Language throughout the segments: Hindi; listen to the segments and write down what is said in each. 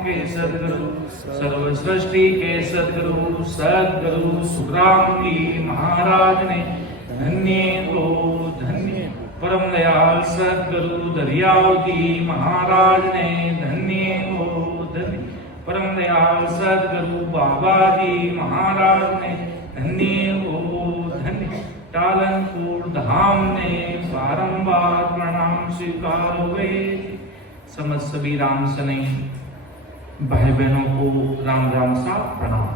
के सदगुरु, सर्व सृष्टि के सदगुरु सदगुरु सुखराम जी महाराज ने धन्य हो धन्य। परम दयाल सदगुरु दरियाव जी महाराज ने धन्य हो धन्य। परम दयाल सदगुरु बाबा जी महाराज ने धन्य हो धन्य। टालनपुर धाम ने बारंबार प्रणाम स्वीकार हुए। समस्त सभी राम सने भाई बहनों को राम राम सा प्रणाम।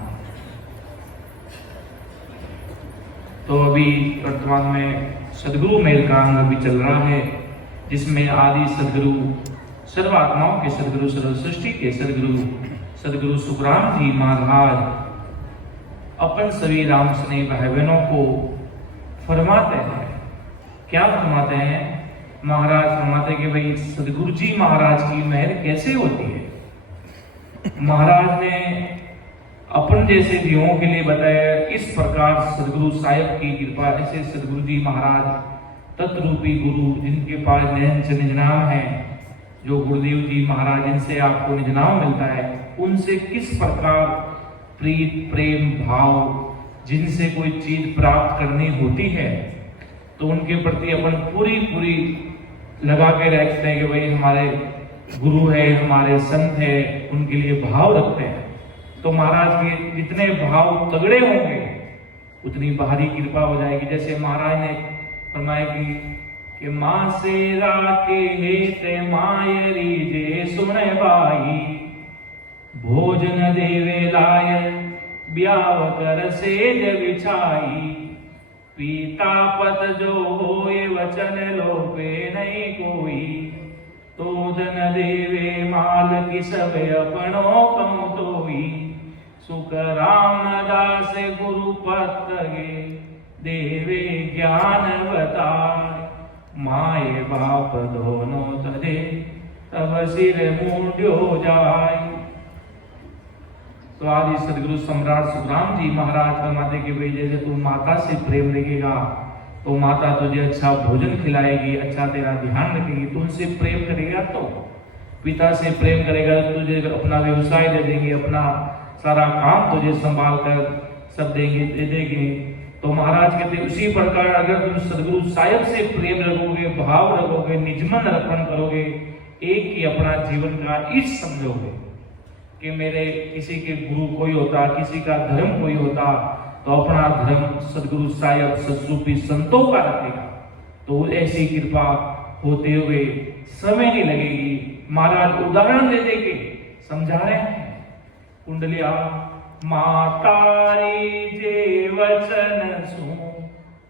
तो अभी वर्तमान में सदगुरु मेल का अंग भी चल रहा है, जिसमें आदि सदगुरु, सर्वात्माओं के सदगुरु, सर्व सृष्टि के सदगुरु, सदगुरु सुखराम जी महाराज अपन सभी राम स्नेह भाई बहनों को फरमाते हैं। क्या फरमाते हैं? महाराज फरमाते हैं कि भाई सदगुरु जी महाराज की मेहर कैसे होती है। महाराज ने अपन जैसे जीवों के लिए बताया, इस प्रकार सदगुरु साहिब की कृपा, ऐसे सदगुरु जी महाराज तत्रूपी गुरु, जिनके पास नयन से निज नाम है, जो गुरुदेव जी महाराज जिनसे आपको निज नाम मिलता है, उनसे किस प्रकार प्रीत प्रेम भाव, जिनसे कोई चीज प्राप्त करनी होती है तो उनके प्रति अपन पूरी लगा के रखते हैं कि भाई हमारे गुरु है, हमारे संत है, उनके लिए भाव रखते हैं। तो महाराज के जितने भाव तगड़े होंगे उतनी भारी कृपा हो जाएगी। जैसे महाराज ने फरमाया कि माँ से राके हेते मायरी जे सुने बाई, भोजन देवे लाय ब्याव कर सेज बिछाई, पीता पत जो होए वचन लोपे नहीं कोई, तो जन देवे माल की सब अपनों कम तोई, सुख रामदास गुरु पत गे देवे ज्ञान बताए, माए बाप दोनों तदे तब सिर मुंड्यो जाए। तो आदि सदगुरु सम्राट सुखराम जी महाराज फरमाते कि भाई जैसे तू माता से प्रेम रखेगा तो माता तुझे अच्छा भोजन खिलाएगी, अच्छा तेरा ध्यान रखेगी। तू उनसे प्रेम करेगा तो पिता से प्रेम करेगा, तुझे अपना व्यवसाय दे देंगे, अपना सारा काम तुझे संभाल कर सब देंगे दे देंगे। तो महाराज कहते उसी प्रकार अगर तुम सदगुरु साहिब से प्रेम रखोगे, भाव रखोगे, निजमन अर्पण करोगे, एक ही अपना जीवन का इस समझोगे कि मेरे किसी के गुरु कोई होता, किसी का धर्म कोई होता, तो अपना धर्म सदगुरु साहिब सदरूपी संतों का रखेगा, तो ऐसी कृपा होते हुए समय नहीं लगेगी। महाराज उदाहरण दे दे के समझा रहे हैं। कुंडलिया मातारी जे वचन सु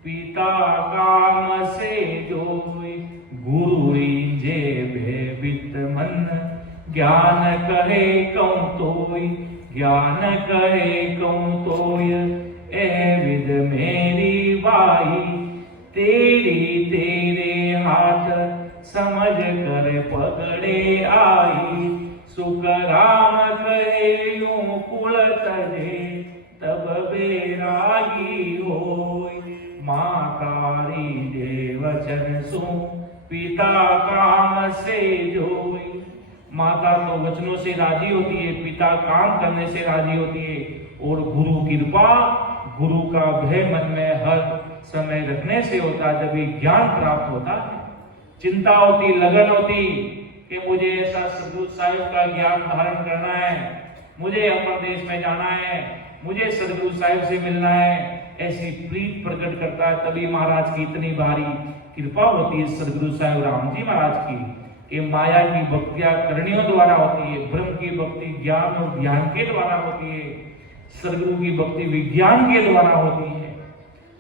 पिता काम से जोई, गुरु जे भेबित मन ज्ञान कहे कौं तोय, ज्ञान कहे कौं तोय, ए विद मेरी बाई, तेरी तेरे हाथ समझ कर पकड़े आई, सुख राम कहे यूं कुल तजे तब बेरागी होय, मातारी जे वचन सु पिता काम से जोई। माता तो वचनों से राजी होती है, पिता काम करने से राजी होती है, और गुरु कृपा, गुरु का भय मन में हर समय रखने से होता है, जब ये ज्ञान प्राप्त होता है। चिंता होती, लगन होती कि मुझे ऐसा सदगुरु साहिब का ज्ञान धारण करना है, मुझे अमर देश में जाना है, मुझे सदगुरु साहिब से मिलना है, ऐसी प्रीत प्रकट करता है। तभी महाराज की इतनी भारी कृपा होती है सदगुरु साहिब राम जी महाराज की, कि माया की भक्तियां करणियों द्वारा होती है, ब्रह्म की भक्ति ज्ञान और ध्यान के द्वारा होती है, सदगुरु की भक्ति विज्ञान के द्वारा होती है।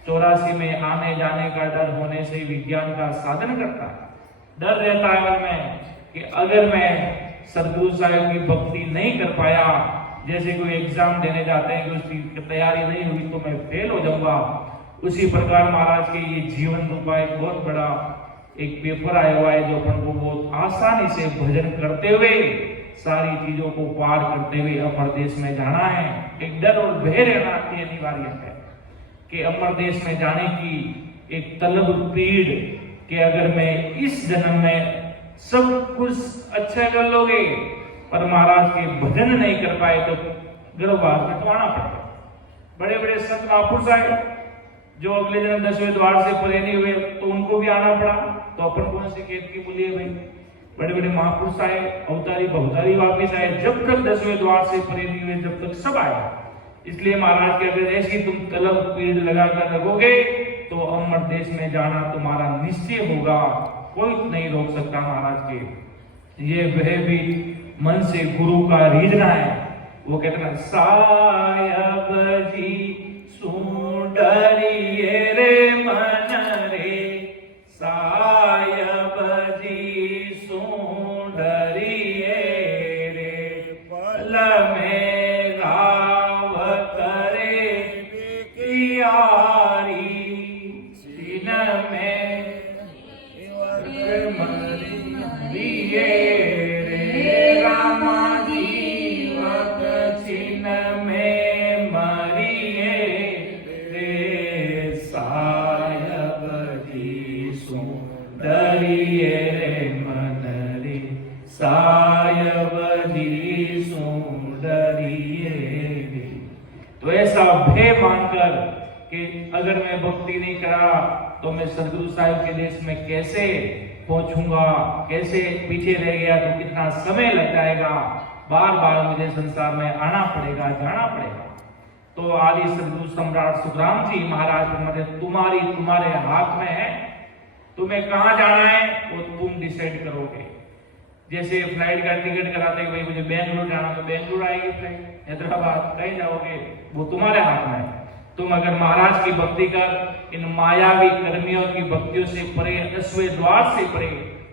84 में आने जाने का डर होने से विज्ञान का साधन करता है। डर रहता है मन में कि अगर मैं सदगुरु साहिब की भक्ति नहीं कर पाया, जैसे कोई एग्जाम देने जाते हैं कि उसकी तैयारी नहीं हुई तो मैं फेल हो जाऊंगा, उसी प्रकार महाराज के ये जीवन रूपा एक बहुत बड़ा एक पेपर आया हुआ है, जो अपन को बहुत आसानी से भजन करते हुए सारी चीजों को पार करते हुए अमर देश में जाना है। एक डर और भय रहना अनिवार्य है कि अमर देश में जाने की एक तलब पीड़, कि अगर मैं इस जन्म में सब कुछ अच्छा कर लोगे पर महाराज के भजन नहीं कर पाए तो गर्भवास में तो आना पड़ता। बड़े बड़े संत महापुरुष आए जो अगले जन्म 10वें द्वार से परे नहीं हुए तो उनको भी आना पड़ा, तो अपन कौन सी खेत की बोलिए भाई। बड़े बड़े महापुरुष आए, अवतारी बहुतारी वापिस आए, जब तक 10वें द्वार से परे नहीं हुए जब तक सब आए। इसलिए महाराज के अगर ऐसी तुम तलब पीड़ लगाकर रखोगे तो अमर देश में जाना तुम्हारा निश्चय होगा, कोई नहीं रोक सकता महाराज के। ये वह भी मन से गुरु का रीझना है। वो कहते हैं सायब जी सुंदरिये रे मन रे, सायब जी सुंदरिये रे, पल में गाव करे कियारी, दिन में मरिए रे रामा जीवत छिन में मरिए रे, सायब जी सुंदरिये रे मन रे, सायब जी सुंदरिये रे। तो ऐसा भय मानकर कि अगर मैं भक्ति नहीं करा तो मैं सदगुरु साहिब के देश में कैसे पहुंचूंगा, कैसे पीछे रह गया तो कितना समय लग जाएगा, बार बार मुझे संसार में आना पड़ेगा, जाना पड़ेगा। तो आदि सदगुरु सम्राट सुखराम जी महाराज फरमाते तुम्हारे हाथ में है, तुम्हें कहां जाना है वो तुम डिसाइड करोगे। जैसे फ्लाइट का टिकट कराते हैं, भाई मुझे बेंगलुरु जाना तो बेंगलुरु आएगी फ्लाइट, हैदराबाद कहीं जाओगे वो तुम्हारे हाथ में है। तुम अगर महाराज की भक्ति कर इन मायावी कर्मियों की भक्तियों से परे, 10वें द्वार से परे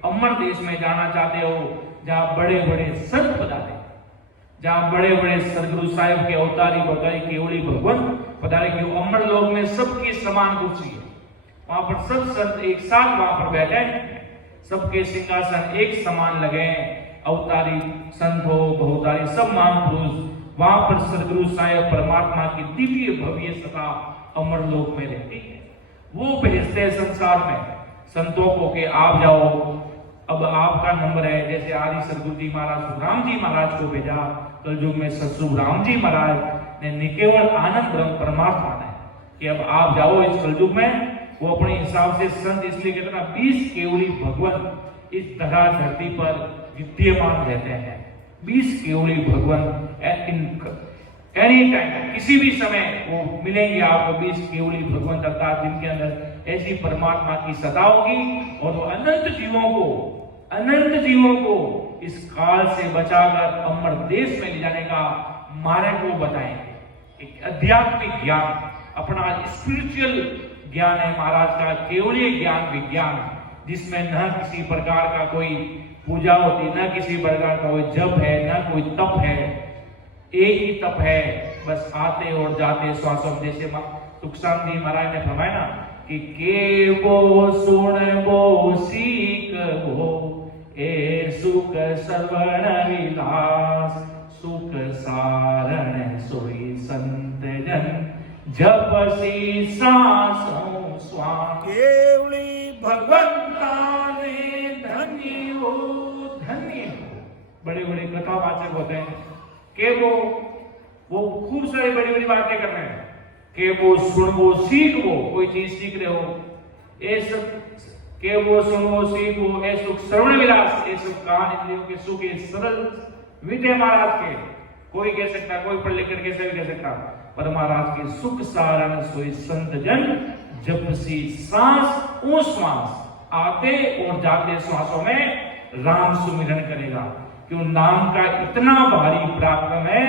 अमर देश में जाना चाहते हो, जहां बड़े बड़े संत पधारे, जहां बड़े बड़े सदगुरु साहिब के अवतारी भगवान केवली भगवान पधारे, कि अमर लोक में सबकी समान कुर्सी है, वहां पर सब संत एक साथ वहां पर बैठे हैं, सबके सिंहासन एक समान लगे हैं, अवतारी संत हो बहुतारी सब महापुरुष वहां पर सदगुरु साहिब परमात्मा की दिव्य भव्य सत्ता अमर लोक में रहती है। वो भेजते संसार में संतों को कि आप जाओ, अब आपका नंबर है। जैसे आदि सदगुरु जी महाराज सुखराम जी महाराज को भेजा, कलयुग में सतसुखराम जी महाराज ने केवल आनंद ब्रह्म परमात्मा ने कि अब आप जाओ इस कलयुग में। वो अपने हिसाब से संत इसलिए कहते हैं 20 केवली भगवान इस धरा धरती पर विद्यमान रहते हैं। 20 केवली भगवान एनी टाइम किसी भी समय वो मिलेंगे आपको। 20 केवली भगवान अर्थात जिनके अंदर ऐसी परमात्मा की सत्ता होगी और वो अनंत जीवों को इस काल से बचाकर अमर देश में ले जाने का मार्ग को बताएंगे। एक आध्यात्मिक ज्ञान, अपना स्पिरिचुअल ज्ञान है महाराज का, केवली ज्ञान विज्ञान, जिसमें न किसी प्रकार का कोई पूजा होती, न किसी प्रकार का कोई जप है, न कोई तप है। एक ही तप है, बस आते और जाते श्वासों। जैसे सुखसाम जी महाराज ने फरमाया ना कि के वो सुन वो सीख वो ए सुख श्रवण विलास, सुख सारण सोई संत जन जपसी सांसों स्वान, केवली भगवंता ने धन्य हो धन्य हो। बड़े बड़े कथावाचक होते हैं कि वो खूब सारी बड़ी बड़ी बातें कर रहे हैं कि वो सुन वो सीख वो, कोई चीज सीख रहे हो, ये सब के वो सुन वो सीख वो, ए सुख श्रवण विलास, ये सुख कान इंद्रियों के सुख, ये सरल विद्या महाराज के। कोई कह सकता, कोई पढ़ लिख कर कैसे भी कह सकता, पर महाराज के सुख सारण सोई संत जन जपसी सांस ओ श्वास, आते और जाते श्वासों में राम सुमिरन करेगा। क्यों नाम का इतना भारी पराक्रम है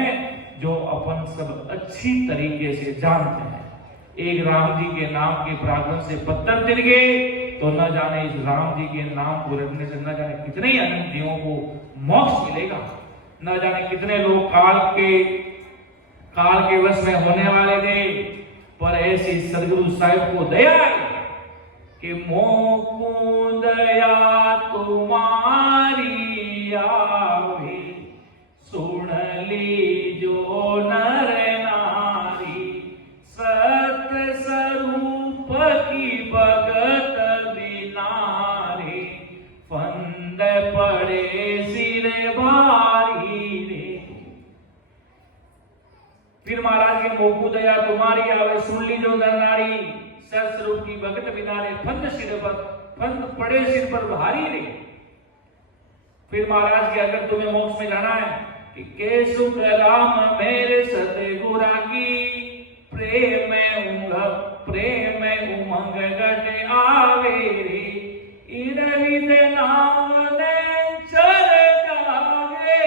जो अपन सब अच्छी तरीके से जानते हैं। एक राम जी के नाम के पराक्रम से पत्थर जल गए तो न जाने इस राम जी के नाम को रखने से न जाने कितने ही अनंत जीवों को मोक्ष मिलेगा, न जाने कितने लोग काल के वश में होने वाले थे। पर ऐसी सदगुरु साहिब को दया आई कि मोको दया तुम्हारी आवे, सुन ली जो नर नारी, सत स्वरूप की भगत बिनारे, फंद पड़े सिर भारी, फिर महाराज के मोकू दया तुम्हारी आवे, सुन ली जो नर नारी, सर स्वरूप की भगत बिनारे, फंद सिर पर, फंद पड़े सिर पर भारी रे। फिर महाराज के अगर तुम्हें मोक्ष में जाना है कि के सुख राम मेरे सतगुरा की, प्रेम उमंग गट आवे रे, इरविद नाम ने चर जागे,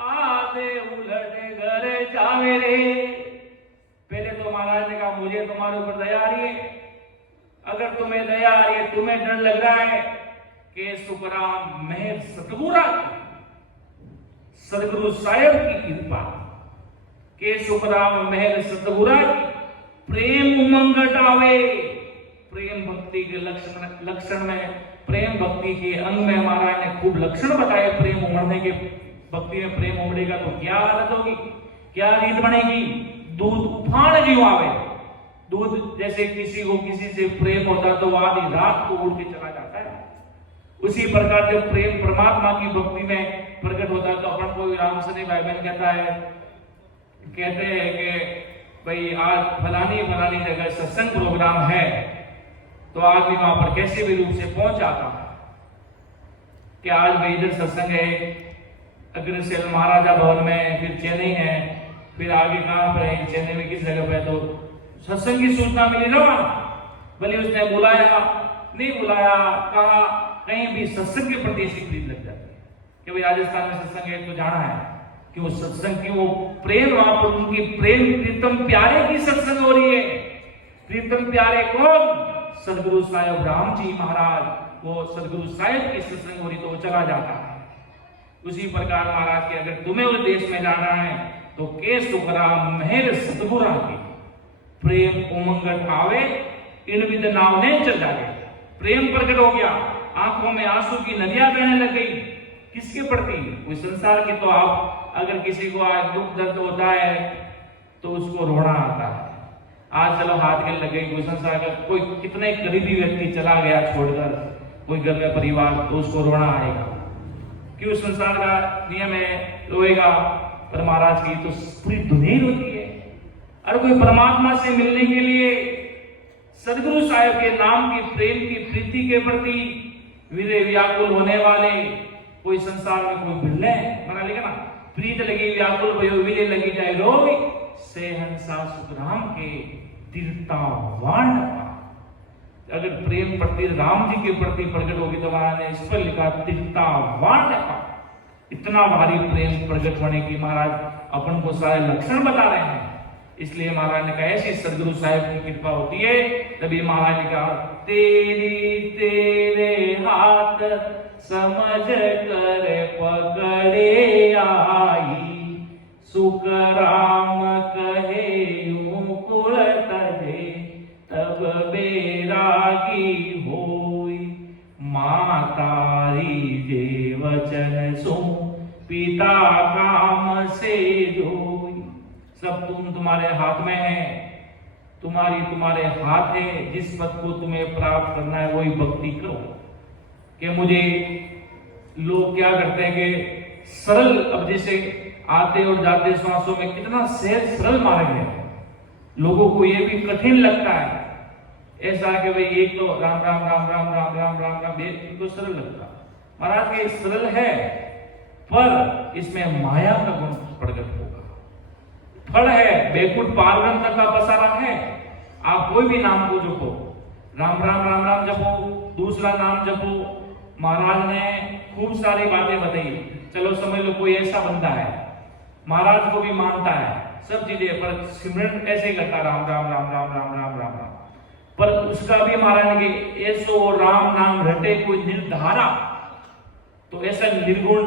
आधे उलट घर जावे रे। पहले तो महाराज ने कहा मुझे तुम्हारे ऊपर दया आ रही है, अगर तुम्हें दया आ रही है, तुम्हें डर लग रहा है कि सुखराम मेहर सतगुरा, सदगुरु साहेब की कृपा, के सुखराम मेहर सतगुरा की, प्रेम उमंग आवे। प्रेम भक्ति के लक्षण में, प्रेम भक्ति के अंग में महाराज ने खूब लक्षण बताए। प्रेम उमड़ने के, भक्ति में प्रेम उमड़ेगा तो क्या हालत होगी, क्या रीत बनेगी। दूध उफान जीव आवे, दूध जैसे किसी को किसी से प्रेम होता तो आधी रात को उड़ के चला जाता है, उसी प्रकार जब प्रेम परमात्मा की भक्ति में प्रकट होता है तो अपन को राम सने भाई बहन कहते हैं कि भाई आज फलानी जगह सत्संग प्रोग्राम है, तो आदमी वहां पर कैसे भी रूप से पहुंच जाता है कि आज भाई इधर सत्संग है, अग्रसेन महाराजा भवन में, फिर चेन्नई है, फिर आगे कहां पर है, चेन्नई में किस जगह पे, तो सत्संग की सूचना मिली ना, भले उसने बुलाया नहीं बुलाया, कहा कहीं भी सत्संग के प्रति स्वीकृति लग जाती है कि भाई राजस्थान में सत्संग है तो जाना है, कि वो सत्संग की वो प्रेम, वहां पर उनकी प्रेम प्रीतम प्यारे की सत्संग हो रही है। प्रीतम प्यारे कौन? सदगुरु साहेब राम जी महाराज, वो सदगुरु साहेब की सत्संग हो रही तो वो चला जाता है। उसी प्रकार महाराज के अगर तुम्हें उस देश में जाना है तो के सुखराम मेहर सतगुरा के, प्रेम उमंग आवे, इन विद नाव ने चल जाए। प्रेम प्रकट हो गया, आंखों में आंसू की नदियां बहने लग गई। किसके प्रति? कोई संसार की। तो आप अगर किसी को आज दुख दर्द होता है तो उसको रोना आता है। आज चलो हाथ के लगे, कोई संसार का कोई कितने करीबी व्यक्ति चला गया छोड़कर, कोई घर में परिवार, तो उसको रोना आएगा। क्यों? संसार का नियम है, रोएगा। पर महाराज की तो पूरी दुनिया होती है। अरे कोई परमात्मा से मिलने के लिए सदगुरु साहेब के नाम की प्रेम की प्रीति के प्रति विदे व्याकुल होने वाले कोई संसार में कोई मिलने बना लेगा ना, प्रीत लगी व्याकुल भयो विले लगी जाए रोग से हंसा सुखराम के तीर्था वाण। अगर प्रेम प्रति राम जी के प्रति प्रकट होगी तो महाराज ने इस पर लिखा तीर्था वाण। इतना भारी प्रेम प्रकट होने की महाराज अपन को सारे लक्षण बता रहे हैं। इसलिए महाराज ने कहा ऐसी सदगुरु साहिब की कृपा होती है। तभी महाराज ने कहा तेरी तेरे हाथ समझ कर पकड़े आई, सुख राम कहे यूं कुल तजे, तब बैरागी होई, मां तारी जे वचन सो पिता काम से जोई। सब तुम्हारे हाथ में है, तुम्हारे हाथ है। जिस पद को तुम्हें प्राप्त करना है वही भक्ति करो। कि मुझे लोग क्या करते हैं कि सरल, अब जैसे आते और जाते श्वासों में कितना सहज सरल मार्ग है, लोगों को ये भी कठिन लगता है ऐसा कि भाई एक तो राम राम राम राम राम राम राम राम, इनको सरल लगता। महाराज के सरल है पर इसमें माया का गुण प्रकट होगा। फल है, बैकुंठ पारगम तक का पसारा है। आप कोई भी नाम को जपो, राम राम राम राम जपो, दूसरा नाम जपो। महाराज ने खूब सारी बातें बताई। चलो समझ लो कोई ऐसा बंदा है, महाराज को भी मानता है सब चीजें, पर सिमरन ऐसे करता राम राम राम राम राम राम राम राम, पर उसका भी महाराज ने ऐसो राम नाम रटे कोई निर्धारा। तो ऐसा निर्गुण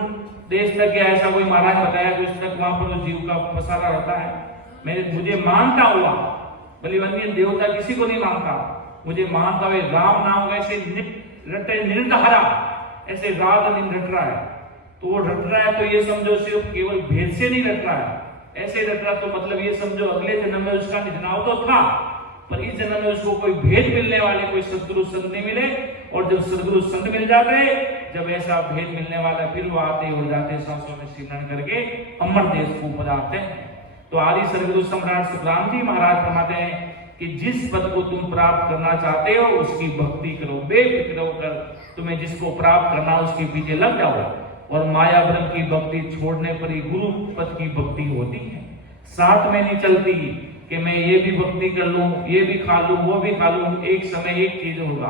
देश तक या ऐसा कोई महाराज बताया कि उस तक वहां पर जीव का पसारा रहता है। मुझे मानता हुआ, भले अन्य देवता किसी को नहीं मानता, मुझे मानता हुए राम नाम वैसे रटे निर्धारा, ऐसे रात दिन रट रहा है। तो वो रट रहा है तो ये समझो सिर्फ केवल भेद से नहीं रट रहा है, ऐसे रट रहा तो मतलब ये समझो अगले जन्म में उसका निधनाव तो था, पर इस जन्म में उसको कोई भेद मिलने वाले कोई सदगुरु संत नहीं मिले। और जब सदगुरु संत मिल जाते, जब ऐसा भेद मिलने वाला, फिर वो आते और जाते सांसों में सिमरन करके अमर देश को पधारते हैं। तो आदि सदगुरु सम्राट सुखराम जी महाराज फरमाते हैं कि जिस पद को तुम प्राप्त करना चाहते हो उसकी भक्ति करो, बेफिक्र होकर तुम्हें जिसको प्राप्त करना उसके पीछे लग जाओ। और माया ब्रह्म की भक्ति छोड़ने पर ही गुरु पद की भक्ति होती है। साथ में नहीं चलती कि मैं ये भी भक्ति कर लूं, ये भी खा लूं, वो भी खा लूं। एक समय एक चीज होगा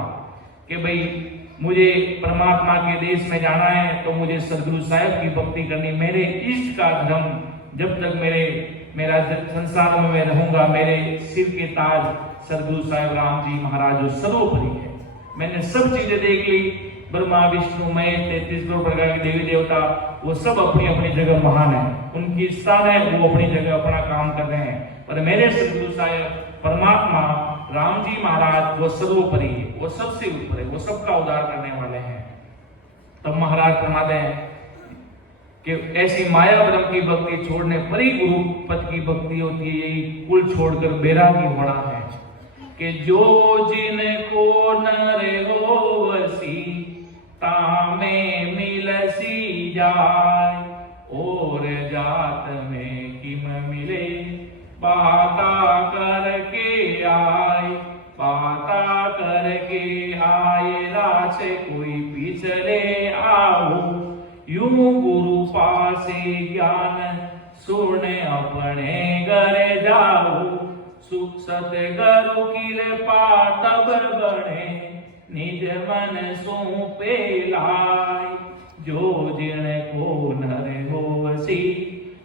कि भाई मुझे परमात्मा के देश में जाना है तो मुझे सदगुरु साहिब की भक्ति करनी। मेरे इष्ट का धर्म जब तक मेरा संसार में मैं रहूंगा, मेरे सिर के ताज सदगुरु साहिब राम जी महाराज जो सर्वोपरि है। मैंने सब चीजें देख ली, ब्रह्मा विष्णु महेश 33 करोड़ प्रकार के देवी देवता, वो सब अपनी अपनी जगह महान है, उनकी स्थान है, वो अपनी जगह अपना काम कर रहे हैं। पर मेरे सदगुरु साहिब परमात्मा राम जी महाराज वो सर्वोपरि है, वो सबसे ऊपर है, वो सबका उद्धार करने वाले हैं। तब महाराज फरमाते हैं कि ऐसी माया ब्रह्म की भक्ति छोड़ने पर ही गुरु पद की भक्ति होती है। यही कुल छोड़कर बैरागी होना है कि जो जिनको नर होवसी तामे मिलसी जाय, और जात में किम मिले बाता करके आए, बाता करके आए राचे कोई पिछले आओ, यूं गुरु पासे ज्ञान सुने अपने घर जाओ, सुख सतगुरु कृपा तब बने निज मन सौंपे लाई, जो जिन को नर होवसी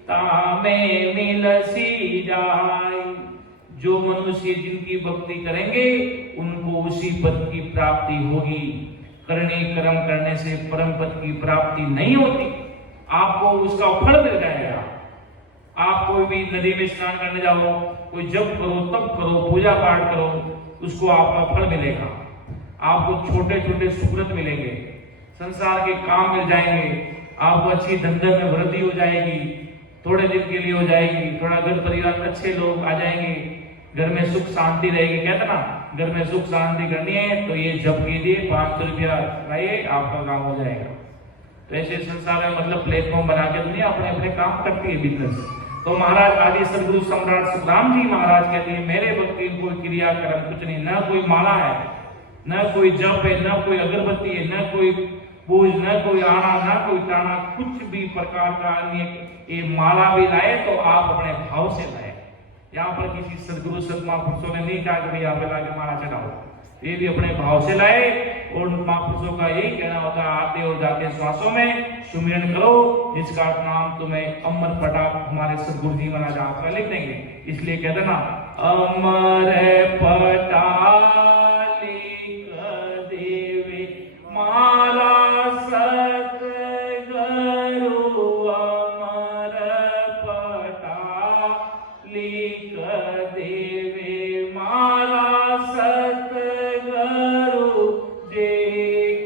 तामे मिलसी जाय। जो मनुष्य जिनकी भक्ति करेंगे उनको उसी पद की प्राप्ति होगी। करनी कर्म करने से परम पद की प्राप्ति नहीं होती, आपको उसका फल मिल जाएगा। आप कोई भी नदी में स्नान करने जाओ, कोई जप करो, तप करो, पूजा पाठ करो, उसको आपका फल मिलेगा। आपको छोटे छोटे सुकृत मिलेंगे, संसार के काम मिल जाएंगे, आपको अच्छी धंधे में वृद्धि हो जाएगी, थोड़े दिन के लिए हो जाएगी, थोड़ा घर परिवार में अच्छे लोग आ जाएंगे, घर में सुख शांति रहेगी। कहते ना, घर में सुख शांति करनी है तो ये जप कीजिए, 500 रुपया लाइए, आपका काम हो जाएगा। तो ऐसे संसार में मतलब प्लेटफॉर्म बना के दुनिया अपने अपने काम करती है, बिजनेस। तो महाराज आदि सदगुरु सम्राट सुखराम जी महाराज कहते हैं मेरे भक्ति कोई क्रिया कर्म कुछ नहीं, न कोई माला है, न कोई जप है, न कोई अगरबत्ती है, न कोई पूज, न कोई आना, न कोई ताना, कुछ भी प्रकार का अन्य। ये माला भी लाए तो आप अपने भाव से लाए। यहाँ पर किसी सदगुरु संत महापुरुषों ने नहीं कहा कि यहाँ पे लाके माला चढ़ाओ, ये भी अपने भाव से लाए। और महापुरुषों का यही कहना होता है आते और जाते श्वासों में सुमिरन करो, जिसका नाम तुम्हें अमर पटा हमारे सदगुरु जी महाराज आपका लिख देंगे। इसलिए कहते ना अमर पटा लिख देवे माला सतगुरु, अमर पटा लिख देवे माला सतगुरु, जे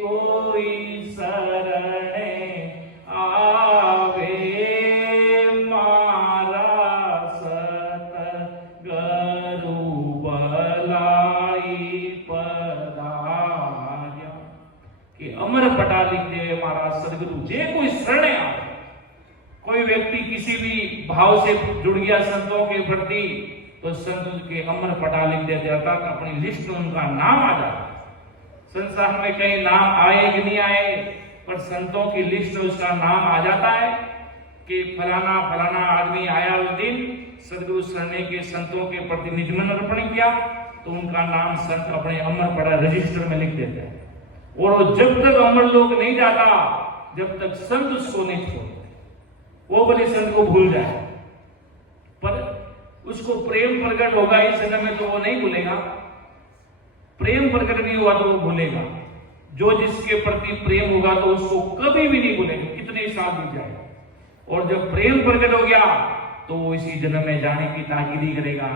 कोई शरणे आवे माला सतगुरु बलाई पधार्या। कि अमर पटा लिख दे हमारा सदगुरु, जे कोई शरणे आवे। कोई व्यक्ति किसी भी भाव से जुड़ गया संतों के प्रति तो संत के अमर पटा लिख देते, अर्थात अपनी लिस्ट में उनका नाम आ जाता। संसार में कहीं नाम आए कि नहीं आए, पर संतों की लिस्ट में उसका नाम आ जाता है कि फलाना फलाना आदमी आया उस दिन सदगुरु शरणे के संतों के प्रति निजमन अर्पण किया, तो उनका नाम संत अपने अमर पड़ा रजिस्टर में लिख देते हैं। और जब तक अमर लोग नहीं जाता, जब तक संत उसको नहीं छोड़ते, वो भले संत को भूल जाए, पर उसको प्रेम प्रकट होगा इस जन्म में तो वो नहीं भूलेगा। प्रेम प्रकट नहीं हुआ तो वो भूलेगा। जो जिसके प्रति प्रेम होगा तो उसको कभी भी नहीं भूलेगा, कितने साल बीत जाए। और जब प्रेम प्रकट हो गया तो वो इसी जन्म में जाने की ताकीद करेगा,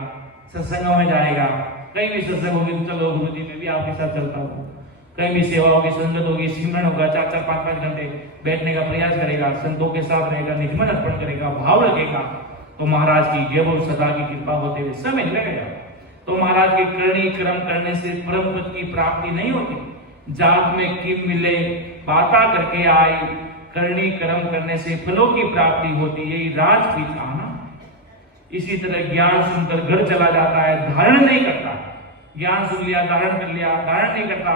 सत्संगों में जाएगा। कहीं भी सत्संग होगी चलो गुरु जी में भी आपके साथ चलता हूँ, कहीं भी सेवा होगी, संगत होगी, सिमरन होगा, 4-4, 5-5 घंटे बैठने का प्रयास करेगा, संतों के साथ रहेगा, निजमन अर्पण करेगा, भाव रखेगा, तो महाराज की जय बोल सदा की कृपा होते हुए समय लगेगा। तो महाराज के करनी कर्म करने से परम पद की प्राप्ति नहीं होती। जात में किम मिले बाता करके आए, करनी कर्म करने से फलों की प्राप्ति होती। यही राजपीठ आना। इसी तरह ज्ञान सुनकर घर चला जाता है, धारण नहीं करता। ज्ञान सुन लिया, धारण कर लिया, धारण नहीं करता।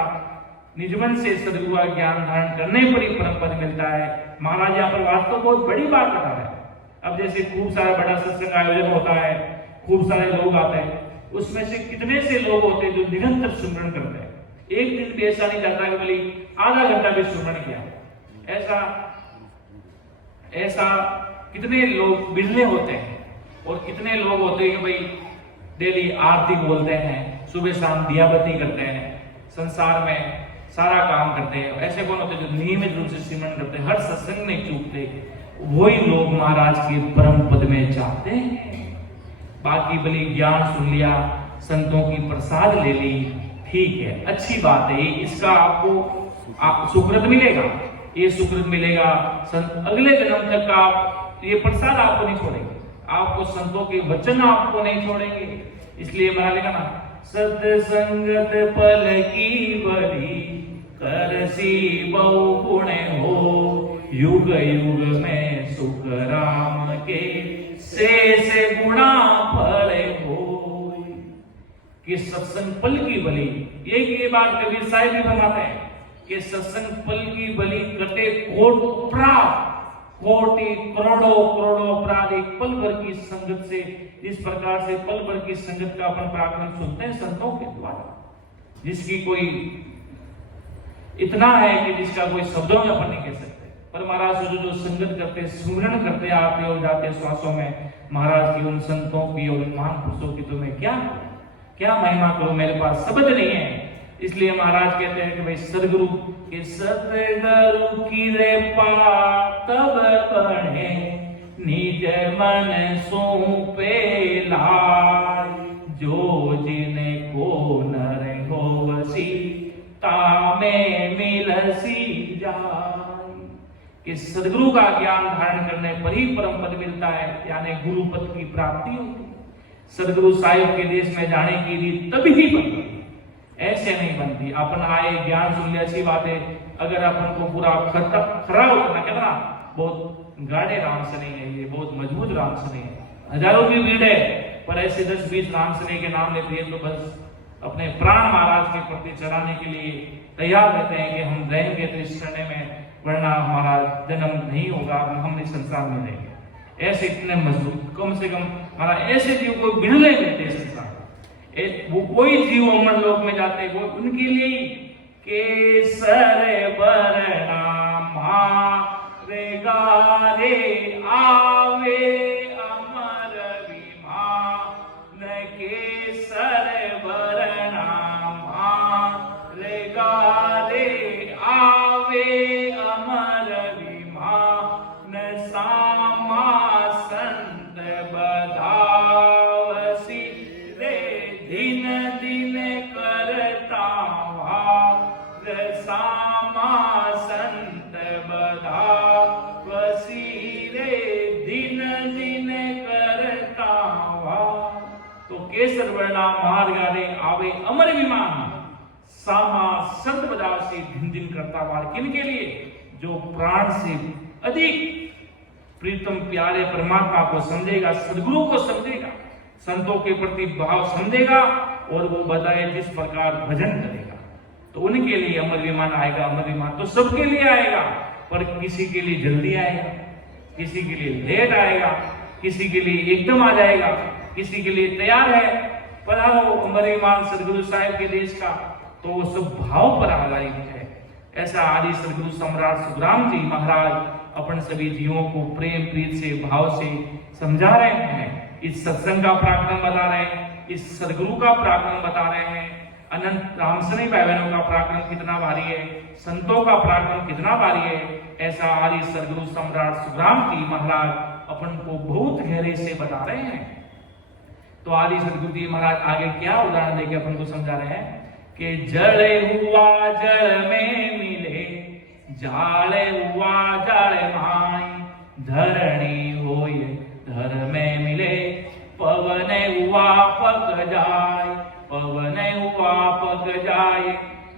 निजमन से सदगुरु का ज्ञान धारण करने पर ही परम पद मिलता है। महाराज यहाँ पर वास्तव बहुत बड़ी बात बता रहे हैं। अब जैसे खूब सारा बड़ा सत्संग आयोजन होता है, खूब सारे लोग आते हैं, उसमें से कितने से लोग होते हैं जो निरंतर सुमरण करते हैं। एक दिन भी ऐसा नहीं जाता कि बोली आधा घंटा भी सुमरण किया। ऐसा कितने लोग बिरले होते हैं। और कितने लोग होते हैं कि भाई डेली आरती बोलते हैं, सुबह शाम दिया बत्ती करते हैं, संसार में सारा काम करते हैं। ऐसे कौन होते हैं जो नियमित रूप से सिमरन करते हैं, हर सत्संग नहीं चूकते। वही लोग महाराज के परम पद में जाते हैं। बाकी भले ज्ञान सुन लिया, संतों की प्रसाद ले ली, ठीक है, अच्छी बात है, इसका आपको सुकृत मिलेगा। ये सुकृत मिलेगा, अगले जन्म तक का ये प्रसाद आपको नहीं छोड़ेंगे, आपको संतों के वचन आपको नहीं छोड़ेंगे। इसलिए बना लेगा ना, सत्संगत पल की बड़ी करसी बहु गुण हो, युग युग में सुख राम के से गुणा फल हो। कि सत्संग पल की बलि, ये बात कबीर साहिब भी फरमाते हैं कि सत्संग पल की बलि कटे कोटि करोड़ों अपराध एक पल भर की संगत से। जिस प्रकार से पल भर की संगत का अपन पराक्रम सुनते हैं संतों के द्वारा, जिसकी कोई इतना है कि जिसका कोई शब्दों में अपन नहीं कह सकते। पर महाराज जो संगत करते, सुमरण करते आते और जाते श्वासों में, महाराज की उन संतों की और महान पुरुषों की तो मैं क्या महिमा करूं, मेरे पास शब्द नहीं है। इसलिए महाराज कहते हैं कि भाई सदगुरु के सतगुरु की रे पा तब पढ़े, निज मन सौंपे लाय, जो जिने को नर हो वसी तामे मिलसी जाय। कि सदगुरु का ज्ञान धारण करने पर ही परम पद मिलता है, यानी गुरु पद की प्राप्ति होती है। सदगुरु साहिब के देश में जाने की रीत तभी ही बनती, ऐसे नहीं बनती। अपन आए, ज्ञान सुन लिया, अच्छी बात है। अगर अपन को पूरा खरा उतना कहना, बहुत गाढ़े राम से नहीं है, ये बहुत मजबूत राम से नहीं है। हजारों की भीड़ है, पर ऐसे 10-20 राम से के नाम लेते हैं तो बस अपने प्राण महाराज के प्रति चढ़ाने के लिए तैयार रहते हैं कि हम रहेंगे तो इस क्षण में, वरना हमारा जन्म नहीं होगा, हम इस संसार में रहेंगे। ऐसे इतने मजबूत, कम से कम हमारा ऐसे जीव को बिरले मिलते हैं संसार। वो कोई जीव अमर लोक में जाते हैं, वो उनके लिए केसर बरना मारे गारे आवे अमर विमान, केसर बरना मारे गारे आवे अमर विमान, सामा संत बधावसी रे दिन दिन करता वार, सामा संत बधावसी रे दिन दिन करता वार। तो केसर वर्णा मार गारे आवे अमर विमान, सामा संत बधावसी दिन दिन करता वार। किनके लिए? जो प्राण से अधिक प्रीतम प्यारे परमात्मा को समझेगा, सदगुरु को समझेगा, संतों के प्रति भाव समझेगा और वो बताए जिस प्रकार भजन करेगा, तो उनके लिए अमर विमान आएगा। अमर विमान तो सबके लिए आएगा, पर किसी के लिए जल्दी आएगा, किसी के लिए लेट आएगा, किसी के लिए एकदम आ जाएगा, किसी के लिए तैयार है। पर आओ अमर विमान सदगुरु साहिब के देश का, तो वो सब भाव पर आधारित है। ऐसा आदि सदगुरु सम्राट सुखराम जी महाराज अपन सभी जीवों को प्रेम प्रीत से भाव से समझा रहे हैं। इस सत्संग का पराक्रम बता रहे हैं, इस सदगुरु का पराक्रम बता रहे हैं, अनंत रामसनी भाई बहनों का पराक्रम कितना भारी है, संतों का पराक्रम कितना भारी है। ऐसा आदि सदगुरु सम्राट सुखराम जी महाराज अपन को बहुत गहरे से बता रहे हैं। तो आदि सदगुरु जी महाराज आगे क्या उदाहरण देके अपन को समझा रहे हैं कि जल हुआ जल में मिले, जाले हुआ जाले माई, धरणी होय धर में मिले, पवन हुआ पक जाय, पवन हुआ पक जाय,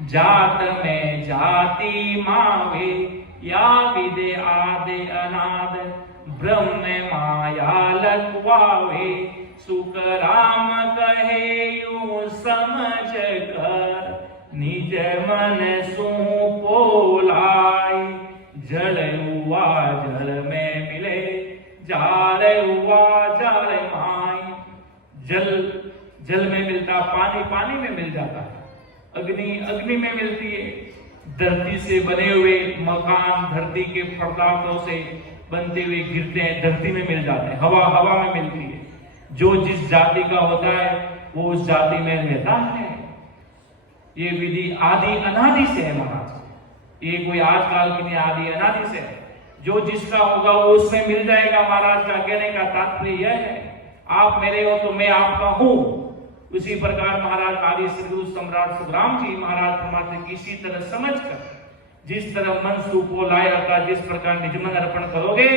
जात में जाति मावे, या विदे आदे अनाद, ब्रह्म माया लखवावे, सुख राम कहे यूं समझ कर, निज मन सू पोलाई। जल हुआ जल में मिले, जाल हुआ जाल माई। जल में मिलता पानी, पानी में मिल जाता है। अग्नि में मिलती है। धरती से बने हुए मकान धरती के पदार्थों से बनते हुए गिरते हैं, धरती में मिल जाते हैं। हवा में मिलती है। जो जिस जाति का होता है वो उस जाति में रहता है। ये विधि आदि अनादि से है महाराज। ये कोई आजकल की नहीं, आदि अनादि से है। जो जिसका होगा वो उसमें मिल जाएगा। महाराज का कहने का तात्पर्य यह है, आप मेरे हो तो मैं आपका हूं। उसी प्रकार महाराज आदि सदगुरु सम्राट सुखराम जी महाराज फरमाते कि इसी तरह समझकर जिस तरह मन सूपो लाए, अर्थात जिस प्रकार निज मन अर्पण करोगे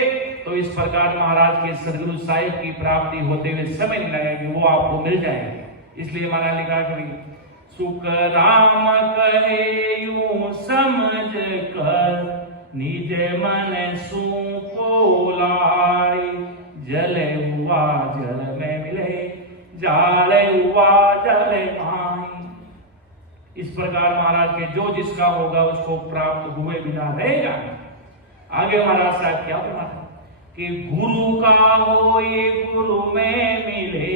तो इस प्रकार महाराज के सदगुरु साहिब की प्राप्ति होते हुए समय नहीं लगेगी, वो आपको मिल जाएगा। इसलिए महाराज लिखा कभी सुख राम कहे यूं समझ कर, निज मन सूपो लाई। जल हुआ जल में मिले, जाल हुआ जल माई। इस प्रकार महाराज के जो जिसका होगा उसको प्राप्त हुए बिना रहेगा। आगे महाराज साहब क्या बोला कि गुरु का हो ये गुरु में मिले,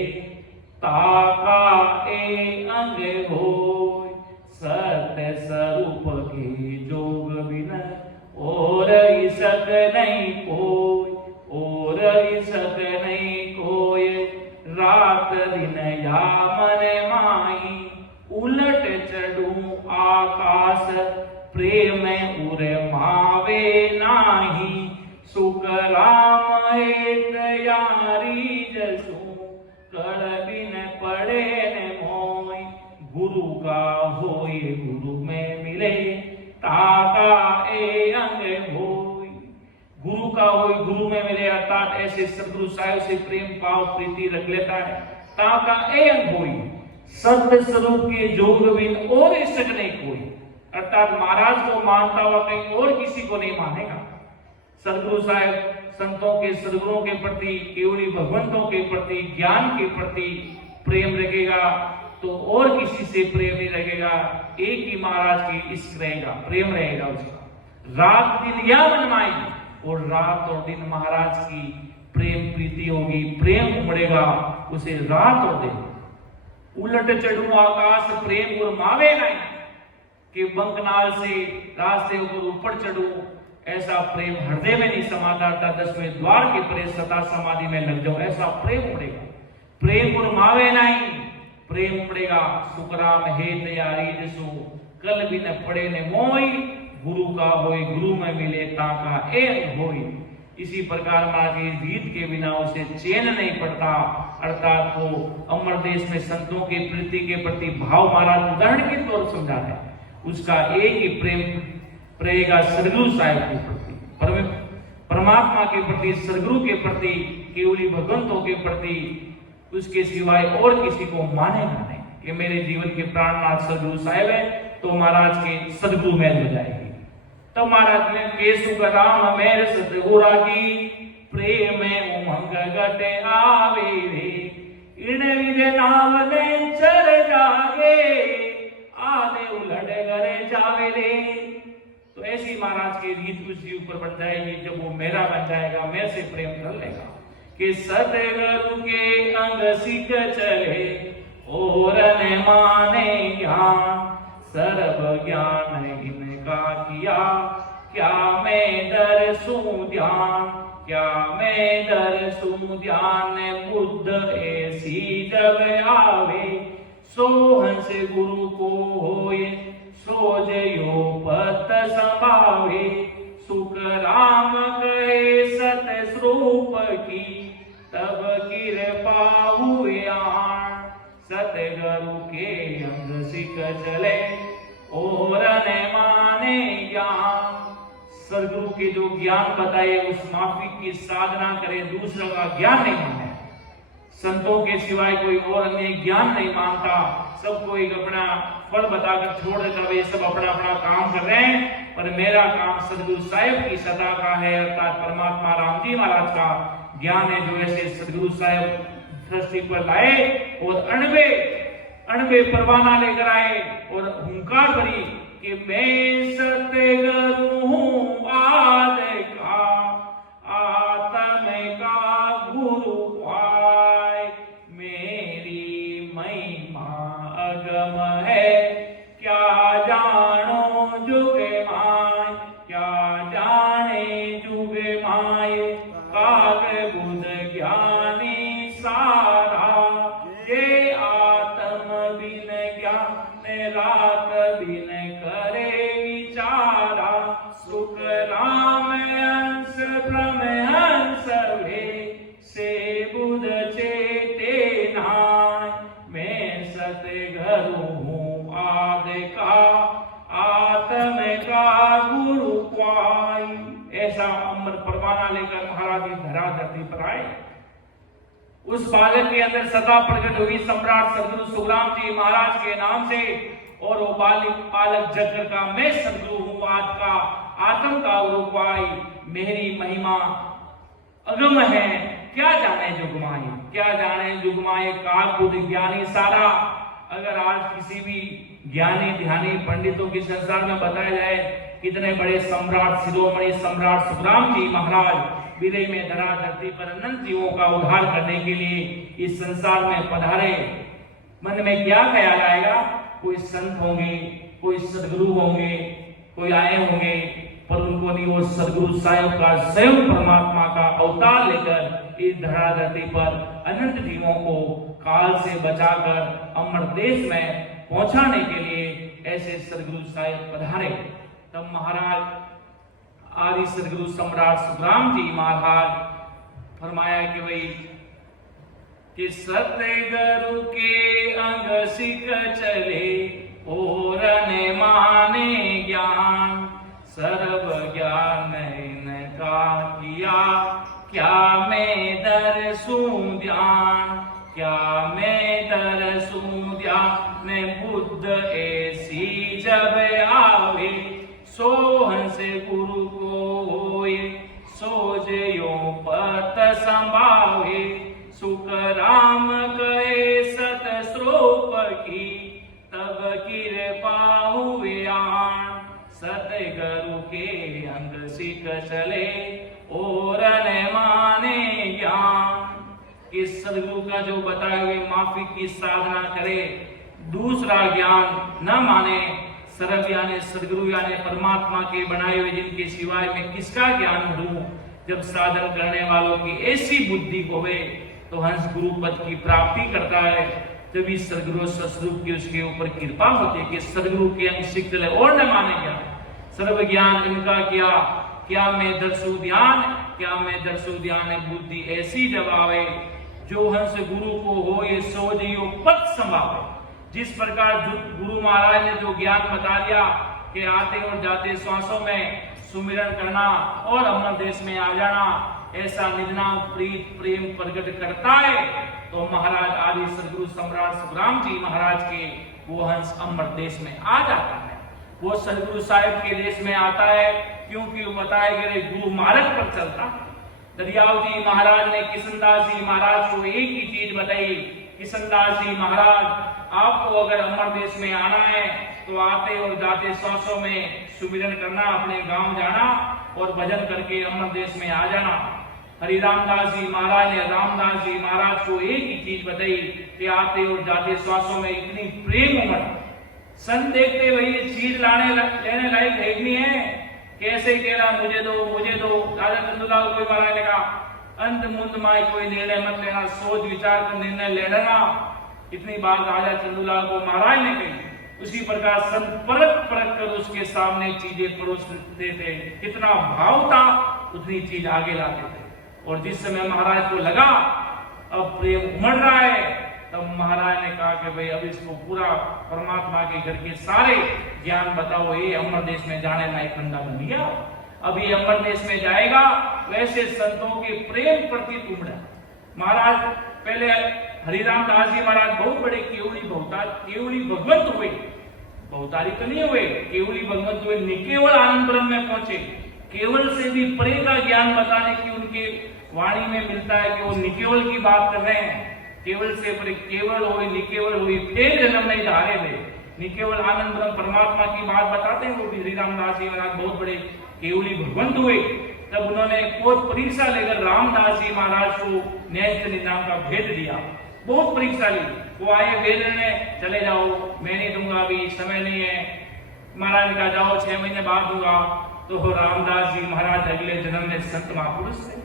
ताका ए अंग हो। सत्य स्वरूप के जोग बिना और इसक नहीं कोई, और इसक नहीं कोई। रात दिन या मन माई, उलट चढ़ू आकाश, प्रेम उरे मावे नाही। सुख राम एक यारी जसु, कल बिन पड़े न मोय। गुरु का होए गुरु में मिले, ताका ए अंग होय। गुरु का होए गुरु में मिले, अर्थात ऐसे सदगुरु साहिब से प्रेम भाव प्रीति रख लेता है। ताका ए अंग होय, सत्य स्वरूप के जोग बिन और इसक नहीं कोई। अर्थात महाराज को मानता हुआ कहीं और किसी को नहीं मानेगा। सदगुरु साहिब संतों के सदगुरुओं के प्रति, केवली भगवंतों के प्रति, ज्ञान के प्रति प्रेम रखेगा तो और किसी से प्रेम नहीं रखेगा। एक ही महाराज की इश्क रहेगा, प्रेम रहेगा उसका। रात दिन या मनमाई, और रात और दिन महाराज की प्रेम प्रीति होगी, प्रेम उमड़ेगा उसे रात और दिन। उलट चढ़ू आकाश, प्रेम और मावे नहीं, कि बंकनाल से रास्ते ऊपर चढ़ू, ऐसा प्रेम हृदय में नहीं समाता था। 10वें द्वार के परे सता समाधि में लग जाओ, ऐसा प्रेम उमड़ेगा। प्रेम और मावे नहीं, प्रेम उमड़ेगा। सुखराम हे तैयारी जसो, कल भी न पड़े न मोई। गुरु का होई गुरु में मिले, ताका ए होई। इसी प्रकार महाराज इस गीत के बिना उसे चैन नहीं पड़ता। अर्थात वो अमर देश में संतों के प्रीति के प्रति भाव महाराज उदाहरण के तौर समझा है। उसका एक ही प्रेम रहेगा सदगुरु साहिब के प्रति, परमात्मा के प्रति, सदगुरु के प्रति, केवली भगवंतों के प्रति। उसके सिवाय और किसी को मानेगा नहीं कि मेरे जीवन के प्राणनाथ सदगुरु साहिब है, तो महाराज के सदगुरु में हो जाएगी। तो महाराज ने केसु का राम मेरे सतगुरा की, प्रेम उमंग गटे आवे रे। इन विदे नाम में चढ़ जागे, आधे उलट करे जावे रे। तो ऐसी महाराज के रीत उसके ऊपर बन जाएगी। जब वो मेरा बन जाएगा, मेरे से प्रेम कर लेगा कि सतगुरु के अंग सिख चले, और न माने ज्ञान। सर्व ज्ञान इनका किया, क्या मैं दरसू ध्यान, क्या मैं दरसू ध्यान। बुद्ध ऐसी जब आवे, सोहंस गुरु को होए, सो जयो पत संभावे। सुख राम कहे सत स्वरूप की, तब कृपा हुए आन। सतगुरु के अंग सिख चले, और न माने ज्ञान। सदगुरु के जो ज्ञान बताए उस माफी की साधना करे, दूसरों का ज्ञान नहीं माने। संतों के सिवाय कोई और अन्य ज्ञान नहीं मानता। सबको एक अपना फल बताकर छोड़ देता, वे सब अपना अपना काम कर रहे हैं, पर मेरा काम सदगुरु साहिब की सदा का है, अर्थात परमात्मा राम जी महाराज का ज्ञान है, जो ऐसे सदगुरु साहिब सृष्टि पर लाए और अणबे परवाना लेकर आए और हुंकार भरी कि मैं सतगुरु हूँ आदि का, आत्म का गुरु पाए, मेरी महिमा अगम है, क्या जानो जुगे माय, क्या जाने जुगे माय, काग बुध ज्ञानी सारा, ये आत्म बिन ज्ञान रात बिन करे विचारा, सुख राम हंस ब्रह्म हंस वे, से बुध चेते नाय, मैं सतगुरु हूँ आदि का, आत्म का गुरु पाई। ऐसा अमर परवाना लेकर महाराज जी धरा धरती पर आए। उस बालक के अंदर सदा प्रकट हुई सम्राट सदगुरु सुखराम जी महाराज के नाम से, और वो बालक जगकर का मैं सदगुरु हूँ आज का, आत्म का गुरु पाई, मेरी महिमा अगम है, क्या जाने जुगमाए, क्या जाने जुगमाए, काल बुद्ध ज्ञानी सारा। अगर आज किसी भी ज्ञानी ध्यानी पंडितों के संसार में बताया जाए कितने बड़े सम्राट शिरोमणि सम्राट सुखराम जी महाराज विदय में धरा धरती पर अनंत जीवों का उद्धार करने के लिए इस संसार में पधारे, मन में क्या ख्याल आएगा? कोई संत होंगे, कोई सदगुरु होंगे, कोई आए होंगे, पर उनको नहीं, वो सदगुरु साहिब का स्वयं परमात्मा का अवतार लेकर इस धरा धरती पर अनंत जीवों को काल से बचाकर अमर देश में पहुंचाने के लिए ऐसे सदगुरु साहिब पधारे। तब महाराज आदि सदगुरु सम्राट सुखराम जी महाराज फरमाया कि भाई कि सतगुरु के अंग सिख चले और न माने ज्ञान, सर्व ज्ञान इनका किया, क्या मैं दरसूं ध्यान, क्या मैं दरसूं ध्यान, बुद्ध ऐसी जब आवे, सोहन से गुरु को होए, सोजयो पत संभावे, सुख राम कहे सत श्रोप की, तब कृपा हुए आन, सतगुरु के अंग सिख चले और न माने ज्ञान। इस सदगुरु का जो बताए हुए माफी की साधना करे, दूसरा ज्ञान न माने, सर्व यानी सदगुरु यानी परमात्मा के बनाए हुए जिनके सिवाय में किसका ज्ञान भरूं। जब साधन करने वालों की ऐसी बुद्धि होवे तो हंस गुरु पद की प्राप्ति करता है। तभी सदगुरु सस्वरूप की उसके ऊपर कृपा होती है कि सदगुरु के अंग सिख चले और न माने क्या, सर्व ज्ञान इनका किया, क्या मैं दर्शु ध्यान, क्या मैं दर्शु ध्यान, बुद्धि ऐसी जब आवे, जो हंस गुरु को हो ये सोजियो पद संभावे। जिस प्रकार गुरु महाराज ने जो ज्ञान बता दिया कि आते और जाते श्वासों में सुमिरन करना और अमर देश में आ जाना, ऐसा निजना प्रीत प्रेम प्रकट करता है, तो महाराज आदि सदगुरु सम्राट सुखराम जी महाराज के वो हंस अमर देश में आ जाता है। वो सदगुरु साहिब के देश में आता है क्योंकि वो बताए गए गुरु मार्ग पर चलता। दरियाव जी महाराज ने किशनदास जी महाराज को एक ही चीज बताई, किशनदास जी महाराज आपको अगर अमर देश में आना है तो आते और जाते सौ में सुमिरन करना, अपने गांव जाना और भजन करके अमर देश में आ जाना। हरिरामदास जी महाराज ने रामदास जी महाराज को एक ही चीज बताई कि आते और जाते श्वासों में इतनी प्रेम उमड़, संत देखते वही चीज लेने लायक देखनी है, कैसे कह रहा मुझे दो मुझे दो। राजा चंदूलाल कोई महाराज ने कहा अंत मुंद माई कोई निर्णय मत लेना, सोच विचार कर निर्णय ले लेना। इतनी बात राजा चंदूलाल को महाराज ने कही। उसी प्रकार संत परख परख कर उसके सामने चीजें परोसते थे, कितना भाव था उतनी चीज आगे लाते थे। और जिस समय महाराज को लगा अब प्रेम उमड़ रहा है, तब महाराज ने कहा कि भाई अब इसको पूरा परमात्मा के घर के सारे ज्ञान बताओ, ये अमर देश में जाने लायक बंदा बन गया। अब ये अमर देश में जाएगा, वैसे संतों के प्रेम प्रति उमड़ा। महाराज पहले हरिराम दास जी महाराज बहुत बड़े केवली भगवंत हुए, बहुतारी तो नहीं हुए, केवली भगवत हुए, निकेवल आनंद ब्रह्म में पहुंचे। केवल से भी परे का ज्ञान बताने की उनके वाणी में मिलता है कि वो निकेवल की बात कर रहे हैं। केवल से परे, केवल हुई निकेवल हुई, फिर जन्म नहीं धारे थे। निकेवल आनंद ब्रह्म परमात्मा की बात बताते हैं। वो भी श्री रामदास जी महाराज बहुत बड़े केवली भगवंत हुए। तब उन्होंने कोर्ट परीक्षा लेकर रामदास जी महाराज को न्याय नाम का भेद दिया। बहुत परीक्षा ली। वो आए, वेद ने चले जाओ, मैं नहीं दूंगा, अभी समय नहीं है। महाराज का जाओ 6 महीने बाद दूंगा। तो रामदास जी महाराज अगले जन्म में संत महापुरुष थे।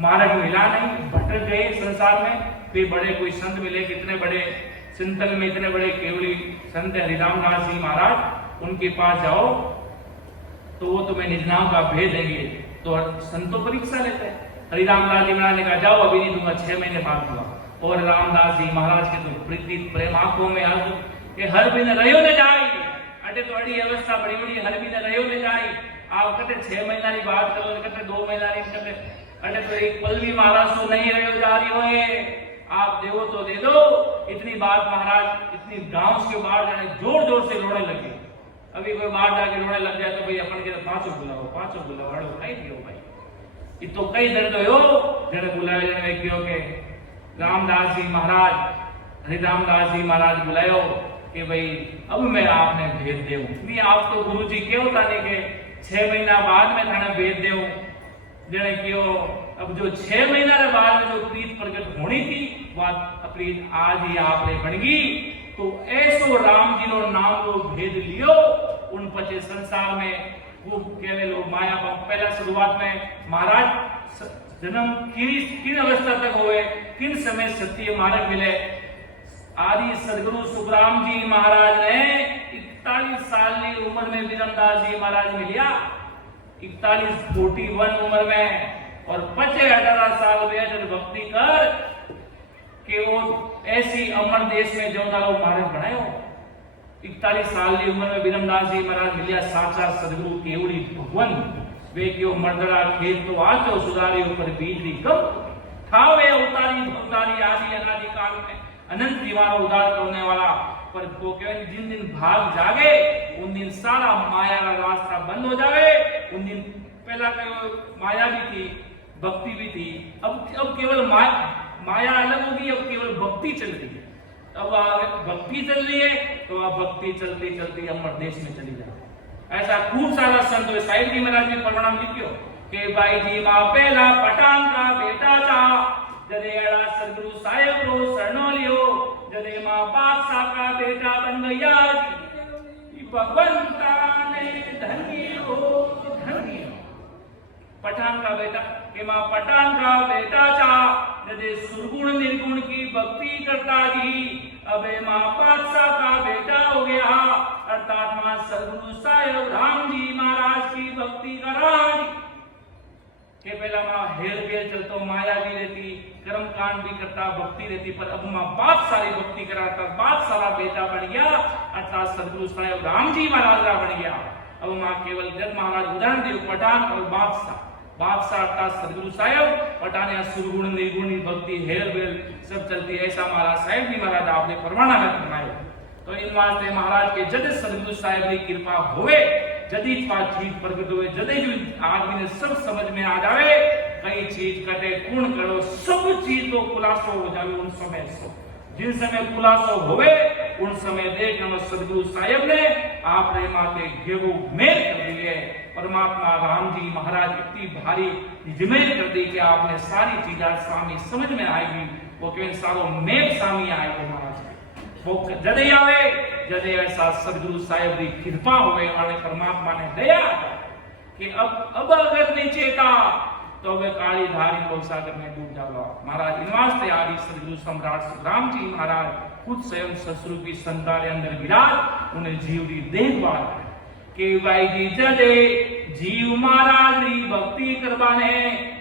मार्ग मिला नहीं, भटक गए संसार में। फिर बड़े कोई संत मिले, कितने बड़े चिंतन में इतने बड़े केवली संत हरिरामदास जी महाराज, उनके पास जाओ तो वो तुम्हें निज नाम का भेद देंगे। तो संतों परीक्षा लेते हैं। हरिरामदास जी महाराज ने कहा जाओ, अभी नहीं दूंगा, 6 महीने बाद दूंगा। और रामदास जी महाराज के तो प्रीति प्रेम आंखों में आज के हर बिन रहो ने जाई। अटे तो अड़ी अवस्था बड़ी बड़ी हर बिन रहो ने जाई। आप कहते 6 महीना की बात करो, कहते 2 महीना की, कहते अटे तो एक पल भी महाराज तो नहीं रहो जा रही हो, आप देवो तो दे दो। इतनी बात महाराज, इतनी गांव के बाहर जाने जोर जोर से रोने लगे। अभी कोई बाहर जाके रोने लग जाए तो भाई अपन के 5 बुलाओ हड़ो कई दियो भाई। ये तो कई दर्द हो जने बुलाए जने व्यक्तियों के। रामदास जी महाराज, हरिरामदास जी महाराज बुलायो कि भाई अब मैं आपने भेद देऊं। नहीं, आप तो गुरु जी क्यों ताने के 6 महीना बाद में थाने भेद देऊं जने क्यों। अब जो 6 महीना के बाद में जो प्रीत प्रकट होनी थी, वह प्रीत आज ही आपने बनगी। तो ऐसो राम जी नो नाम लो भेद लियो। उन पचे संसार में वो कहने लोग माया को पहला शुरुआत में महाराज जन्म किन अवस्था तक हुए, किन समय सत्य मार्ग मिले। आदि सदगुरु सुखराम जी महाराज ने 41 साल की उम्र में विरमदास जी महाराज मिलिया। 41 उम्र में, और 18 साल में जब भक्ति कर कि वो ऐसी अमर देश में जो दारो मार्ग बनायो। 41 साल की उम्र में विरमदास जी महाराज मिलिया साचा सदगुरु केवड़ी भगवान। वे क्यों मर्दड़ा खेत तो आज तो सुधारी ऊपर बीजली कब ठावे उतारी आदि अनादि काल में अनंत दीवारों उदार करने वाला। पर वो केवल जिन दिन भाग जागे उन दिन सारा माया का रास्ता बंद हो जावे। उन दिन पहला माया भी थी, भक्ति भी थी। अब केवल माया अलग होगी, अब केवल भक्ति चल रही है। अब भक्ति चल रही है तो अब भक्ति चलती चलती अमर देश में चली जाए। ऐसा खूब सारा संत हुए। साहिब जी महाराज ने परिणाम लिखियो कि भाई जी मां पहला पठान का बेटा था, जदे एड़ा सदगुरु साहेब रो शरणो लियो, जदे मां बादशाह का बेटा बन गया जी, भगवंता ने धन्य हो धन्य। पठान का बेटा कि मां पठान का बेटा था, जदे सुरगुण निर्गुण की भक्ति करता जी, अबे मां बादशाह का बेटा हो गया, अर्थात मां सदगुरु साहेब राम जी महाराज की भक्ति करा जी। के पहला मां हेर फेर चलतो, माया भी रहती, कर्म कांड भी करता, भक्ति रहती, पर अब मां बाप सारी भक्ति कराता, बाप सारा बेटा बन गया, अर्थात सदगुरु साहेब राम जी महाराज का बन गया। अब मां केवल जब महाराज उदाहरण दियो पठान और बादशाह अर्थात सदगुरु साहेब, पठान या सुरगुण निर्गुण भक्ति हेर फेर सब चलती। ऐसा महाराज साहेब जी महाराज आपने परवाना में फरमायो। तो इन वास्ते महाराज के जद सदगुरु साहेब की कृपा होवे, जदी चीज प्रकट हुए, जदे जो आदमी ने सब समझ में आ जावे, कई चीज कटे पूर्ण करो, सब चीज तो खुलासो हो जावे उन समय से। जिन समय खुलासो होवे उन समय देख सदगुरु साहेब ने आप रे माते घेरो मेल कर दिए। परमात्मा राम जी महाराज इतनी भारी जिम्मेदारी कर दी कि आपने सारी चीजें स्वामी समझ में आएगी। वो केवल सारो मेघ स्वामी आएगा महाराज वो जदे आवे, जदे ऐसा सदगुरु साहेब की कृपा हुए वाले परमात्मा ने दया कि अब अगर नहीं चेता तो वे काली धारी भवसागर में डूब जाओ। महाराज इन वास्ते आदि सदगुरु सम्राट सुखराम जी महाराज खुद स्वयं ससुर की संता के अंदर विराज, उन्हें जीव की देखभाल के भाई जी जदे जीव महाराज री भक्ति करवाने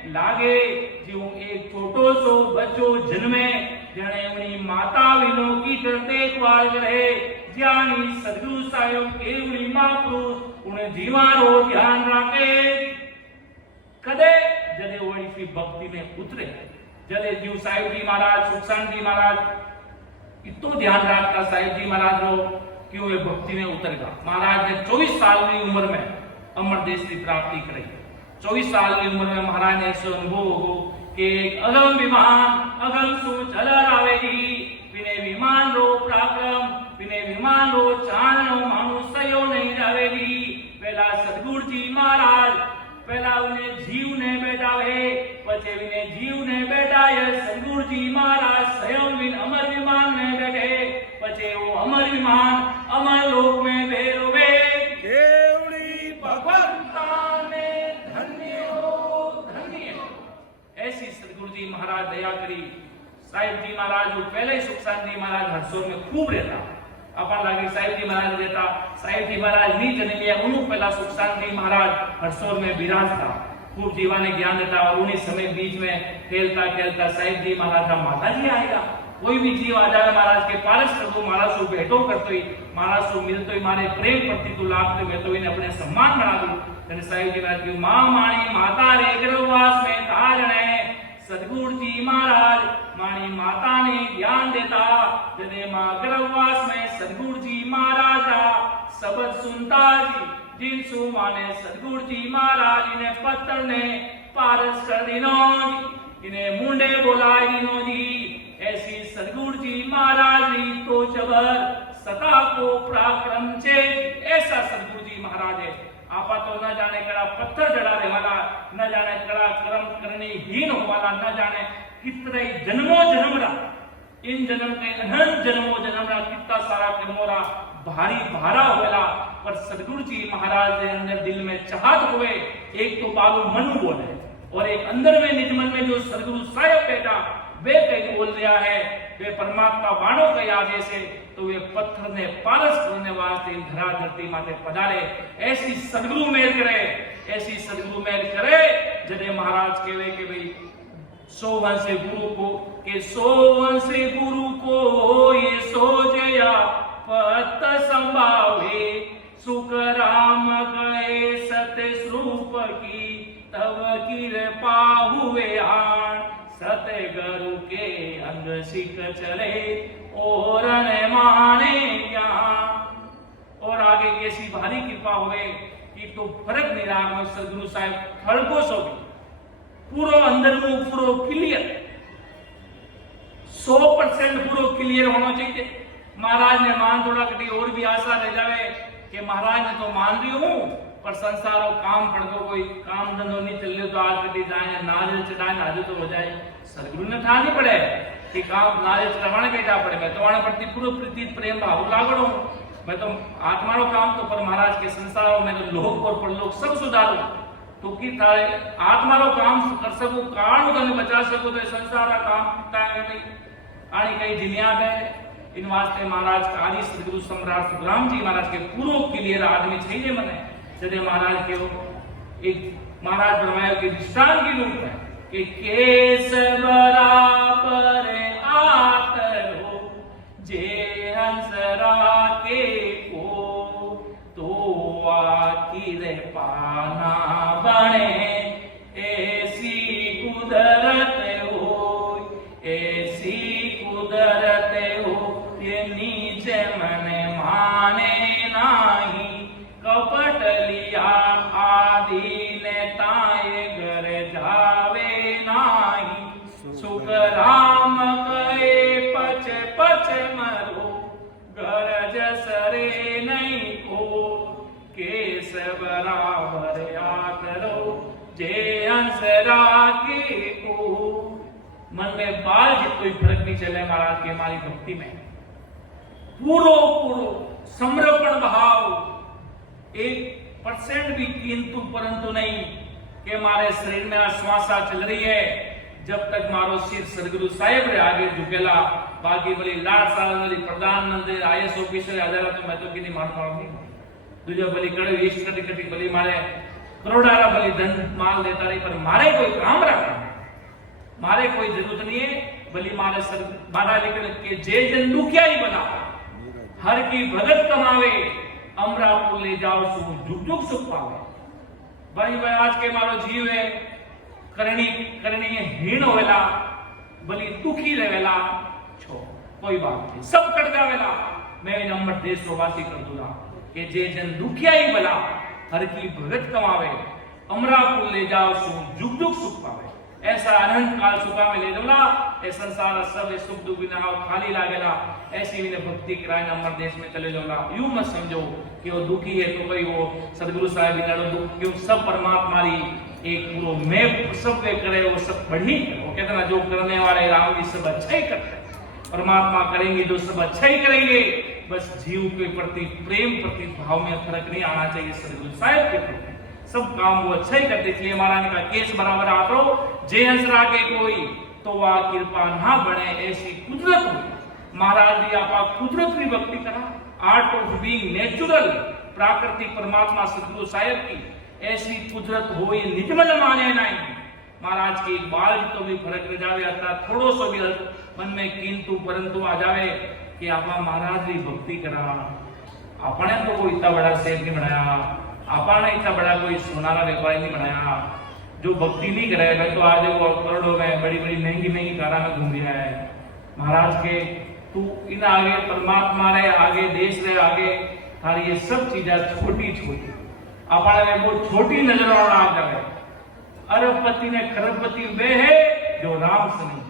लागे, जीव एक छोटो सो बच्चो जन्मे, जने उनी माता विनो की देखभाल करे, ज्ञानी सदगुरु साहेब केवली महापुरुष उन्हें जीवारो ध्यान रखे। कदे जदे वो इसी भक्ति में उतरे, जदे जीव साहेब जी महाराज, सुखसान जी महाराज इतो ध्यान रखता साहेब जी महाराज रो क्यों वे भक्ति में उतर गया। महाराज ने 24 साल की उम्र में अमर देश की प्राप्ति करी। 24 साल की उम्र में महाराज ने ऐसे अनुभव हो कि अगम विमान अगम सु चल रावेगी विने विमान रो पराक्रम विने विमान रो चांदनो मनुष्यो नहीं रावेगी। पहला सदगुरु जी महाराज पहला उन्हें जीव ने बैठावे पछे विने जीव ने बैठाए सदगुरु जी महाराज स्वयं विन अमर विमान में बैठे पछे वो अमर विमान अमर लोक में भेरोवे केवड़ी भगवंता ने धन्य हो धन्य। ऐसी सदगुरु जी महाराज दया करी। साहिब जी महाराज जो पहले ही सुख शांति महाराज हरसोर में खूब रहता अपा लागे साहिब जी महाराज रहता। साहिब जी महाराज नी जन्मिया उन्हों पहला सुख शांति महाराज हरसोर में विराजता खूब जीवा ने ज्ञान देता और उन्हीं समय बीच में खेलता खेलता साहिब जी महाराज का माता जी आएगा। कोई भी जीव आ जाए महाराज के पारस कर दो महाराज सु भेटो करतो ही महाराज सु मिलतो ही मारे प्रेम प्रति तो लाभ तो भेटो ही अपने सम्मान बना दो। जने साहिब जी महाराज की मां माणी माता रे गर्भवास में ताजणे सदगुरु जी महाराज माणी माता ने ज्ञान देता जने मां गर्भवास में सदगुरु जी महाराज का शब्द सुनता जी जिन सु माने सदगुरु जी महाराज ने पत्थर ने पारस कर दिनो इन्हें मुंडे बोलाए दिनो जी। ऐसी सदगुरु जी महाराज तो जबर सता को पराक्रम छे। ऐसा सदगुरु जी महाराज है। आपा तो न जाने कड़ा पत्थर जड़ाने वाला न जाने कड़ा कर्म करने हीन वाला न जाने कितने जन्मों जन्म रहा इन जन्म के अनंत जन्मों जन्म रहा कितना सारा कर्मोरा भारी भारा होला पर सदगुरु जी महाराज के अंदर दिल में चाहत हुए एक तो बालू मनु बोले और एक अंदर में निज मन में जो सदगुरु साहिब बेटा वे कहीं बोल रहा है वे परमात्मा वाणों के आदेश है तो वे पत्थर ने पारस करने वास्ते धरा धरती माथे पधारे। ऐसी सदगुरु मेल करे ऐसी सदगुरु मेल करे जने महाराज कहवे कि भाई 100 वंश गुरु को के 100 वंश गुरु को ये सो जया पत संभावे सुख राम गए सत्य स्वरूप की तब कृपा हुए आण सत्य गुरु के अंग सिख चले और न माने ज्ञान। और आगे कैसी भारी कृपा हुए कि तो फर्क निराग में सदगुरु साहिब खड़को सो पूरो अंदर में पूरो क्लियर 100% पूरो क्लियर होना चाहिए। महाराज ने मान थोड़ा कटी और भी आशा रह जावे कि महाराज ने तो मान रही हूं पर संसारो काम पड़ गो कोई काम धंधो नहीं चल रही तो आज कटी जाए नारियल चढ़ाए आज तो हो जाए। सदगुरु ने ठा नहीं पड़े कि काम नारियल चढ़ाने बेटा पड़े मैं तो आने पड़ती पूरा प्रीति प्रेम भाव लागड़ो मैं तो आत्मारो काम तो पर महाराज के संसारों में तो लोक और परलोक सब सुधारो तो की थारे आत्मारो काम कर सको काल तने बचा सको तो संसार का काम ताए नहीं आनी कई जिनियाद है। इन वास्ते महाराज का आदि सदगुरु सम्राट सुखराम जी महाराज के पूरो क्लियर आदमी चाहिए मने जदे महाराज के एक महाराज बनवाया के दृष्टांत की रूप है कि केस बराबर आतरो जे हंसरा के को तो आखिर पाना बने ऐसी कुदरत हो ऐसी कुदरत हो ये निज मन माने नाही कपट लिया आदि ने ताए घर जावे नाही सुख राम गए पच पच मरो गरज सरे नहीं को केस बराबर या करो जे अंसरा के को। मन में बाल जी कोई फर्क नहीं चले महाराज के हमारी भक्ति में पूरो पूरो समर्पण भाव 1% भी किंतु परंतु नहीं कि हमारे शरीर में श्वासा चल रही है जब तक मारो सिर सदगुरु साहिब रे आगे झुकेला बाकी बोली लाड साल प्रधानमंत्री आईएएस ऑफिसर आधार तो मैं तो किनी मान नहीं दूजा बोली कड़े इष्ट कटी कटी बोली मारे करोड़ारा बोली धन माल देता रही पर मारे कोई काम रखा मारे कोई जरूरत नहीं है बोली मारे सर बाधा लेकर के जे जन दुखिया ही बना हर की भगत कमावे अमरापुर ले जाओ सु जुग जुग सुख पावे। भाई भाई आज के मारो जीव है करनी करनी हीन होवेला भली दुखी रहेला छो कोई बात नहीं सब कट जावेला मैं इन अमर देश वासी कर दूंगा कि जे जन दुखियाई भला हर की भगत कमावे अमरापुर ले जाओ सु जुग जुग सुख पावे ऐसा अनंत काल सुखा में ले जोला ए संसार सब ए सुख दुख बिना खाली लागेला ऐसी विने भक्ति कराए अमर देश में चले जोला यूं मत समझो कि वो दुखी है तो कोई वो सदगुरु साहब ने दुख क्यों सब परमात्मा री एक पूरा मैप सब पे करे वो सब बढ़ी वो कहते ना जो करने वाले राम जी सब अच्छा ही करते परमात्मा करेंगे जो सब अच्छा ही करेंगे बस जीव के प्रति प्रेम प्रति भाव में फर्क नहीं आना चाहिए सदगुरु साहब के प्रति सब काम वो अच्छा ही करते इसलिए महाराज का केस बराबर आतो जे हंसरा के कोई तो वह कृपा ना बने ऐसी कुदरत हो महाराज जी आपा कुदरत की भक्ति करा आर्ट ऑफ बीइंग नेचुरल प्राकृतिक परमात्मा सदगुरु साहब की ऐसी कुदरत हो ये निजमन माने नहीं महाराज के एक बाल तो भी फर्क रह जावे अर्थात थोड़ो सो भी मन में किंतु परंतु आ जावे कि आपा महाराज की भक्ति करा आपने तो कोई इतना बड़ा सेठ नहीं बनाया आपा ने इतना बड़ा कोई सोनारा व्यापारी नहीं बनाया जो भक्ति नहीं करे मैं तो आज वो करोड़ों में बड़ी बड़ी महंगी कारा में घूम रहा है महाराज के तू इन आगे परमात्मा रहे आगे देश रहे आगे थारी ये सब चीजें छोटी छोटी आपने बहुत छोटी नजर आना आ जाए अरबपति ने खरबपति वे है जो राम से नहीं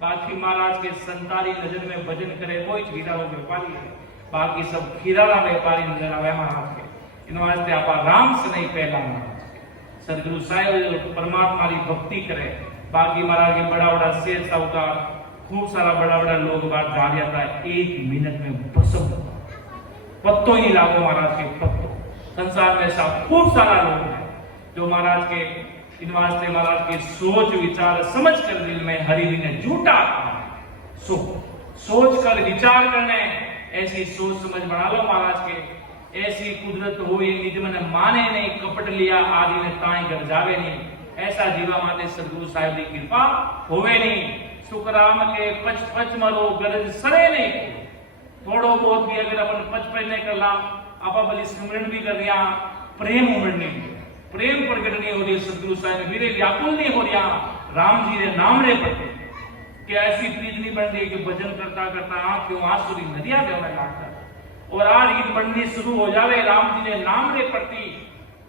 बाकी महाराज के संतारी नजर में भजन करे कोई खीरा व्यापारी है बाकी सब खीरा व्यापारी नजर आवे महाराज के इन वास्ते आप राम से नहीं पहला महाराज सदगुरु साहब परमात्मा की भक्ति करे बाकी महाराज के बड़ा बड़ा शेर साहूकार खूब सारा बड़ा बड़ा लोग बात जा रहा था 1 मिनट में भस्म पत्तो ही लागो महाराज के पत्तो संसार में ऐसा खूब सारा लोग हैं जो महाराज के इन वास्ते महाराज के सोच विचार समझ कर दिल में हरि ने झूठा सोच कर विचार करने ऐसी सोच समझ बना लो महाराज के ऐसी कुदरत हो ये निज मन माने नहीं कपट लिया आदि ने ताई कर जावे नहीं ऐसा जीवा माते सदगुरु साहिब की कृपा होवे नहीं सुखराम के पच पच मरो गरज सरे नहीं थोड़ो बहुत भी अगर अपन पच पच नहीं कर ला आप भली स्मरण भी कर दिया प्रेम उमड़ने प्रेम प्रकट नहीं हो रही सदगुरु साहिब मेरे व्याकुल नहीं हो रहा राम जी ने नाम रे पड़ते कि ऐसी प्रीत नहीं बन रही कि भजन करता करता आंखों आंसू की नदियां बहने लगता और आ रीत बननी शुरू हो जावे राम जी ने नाम रे पड़ती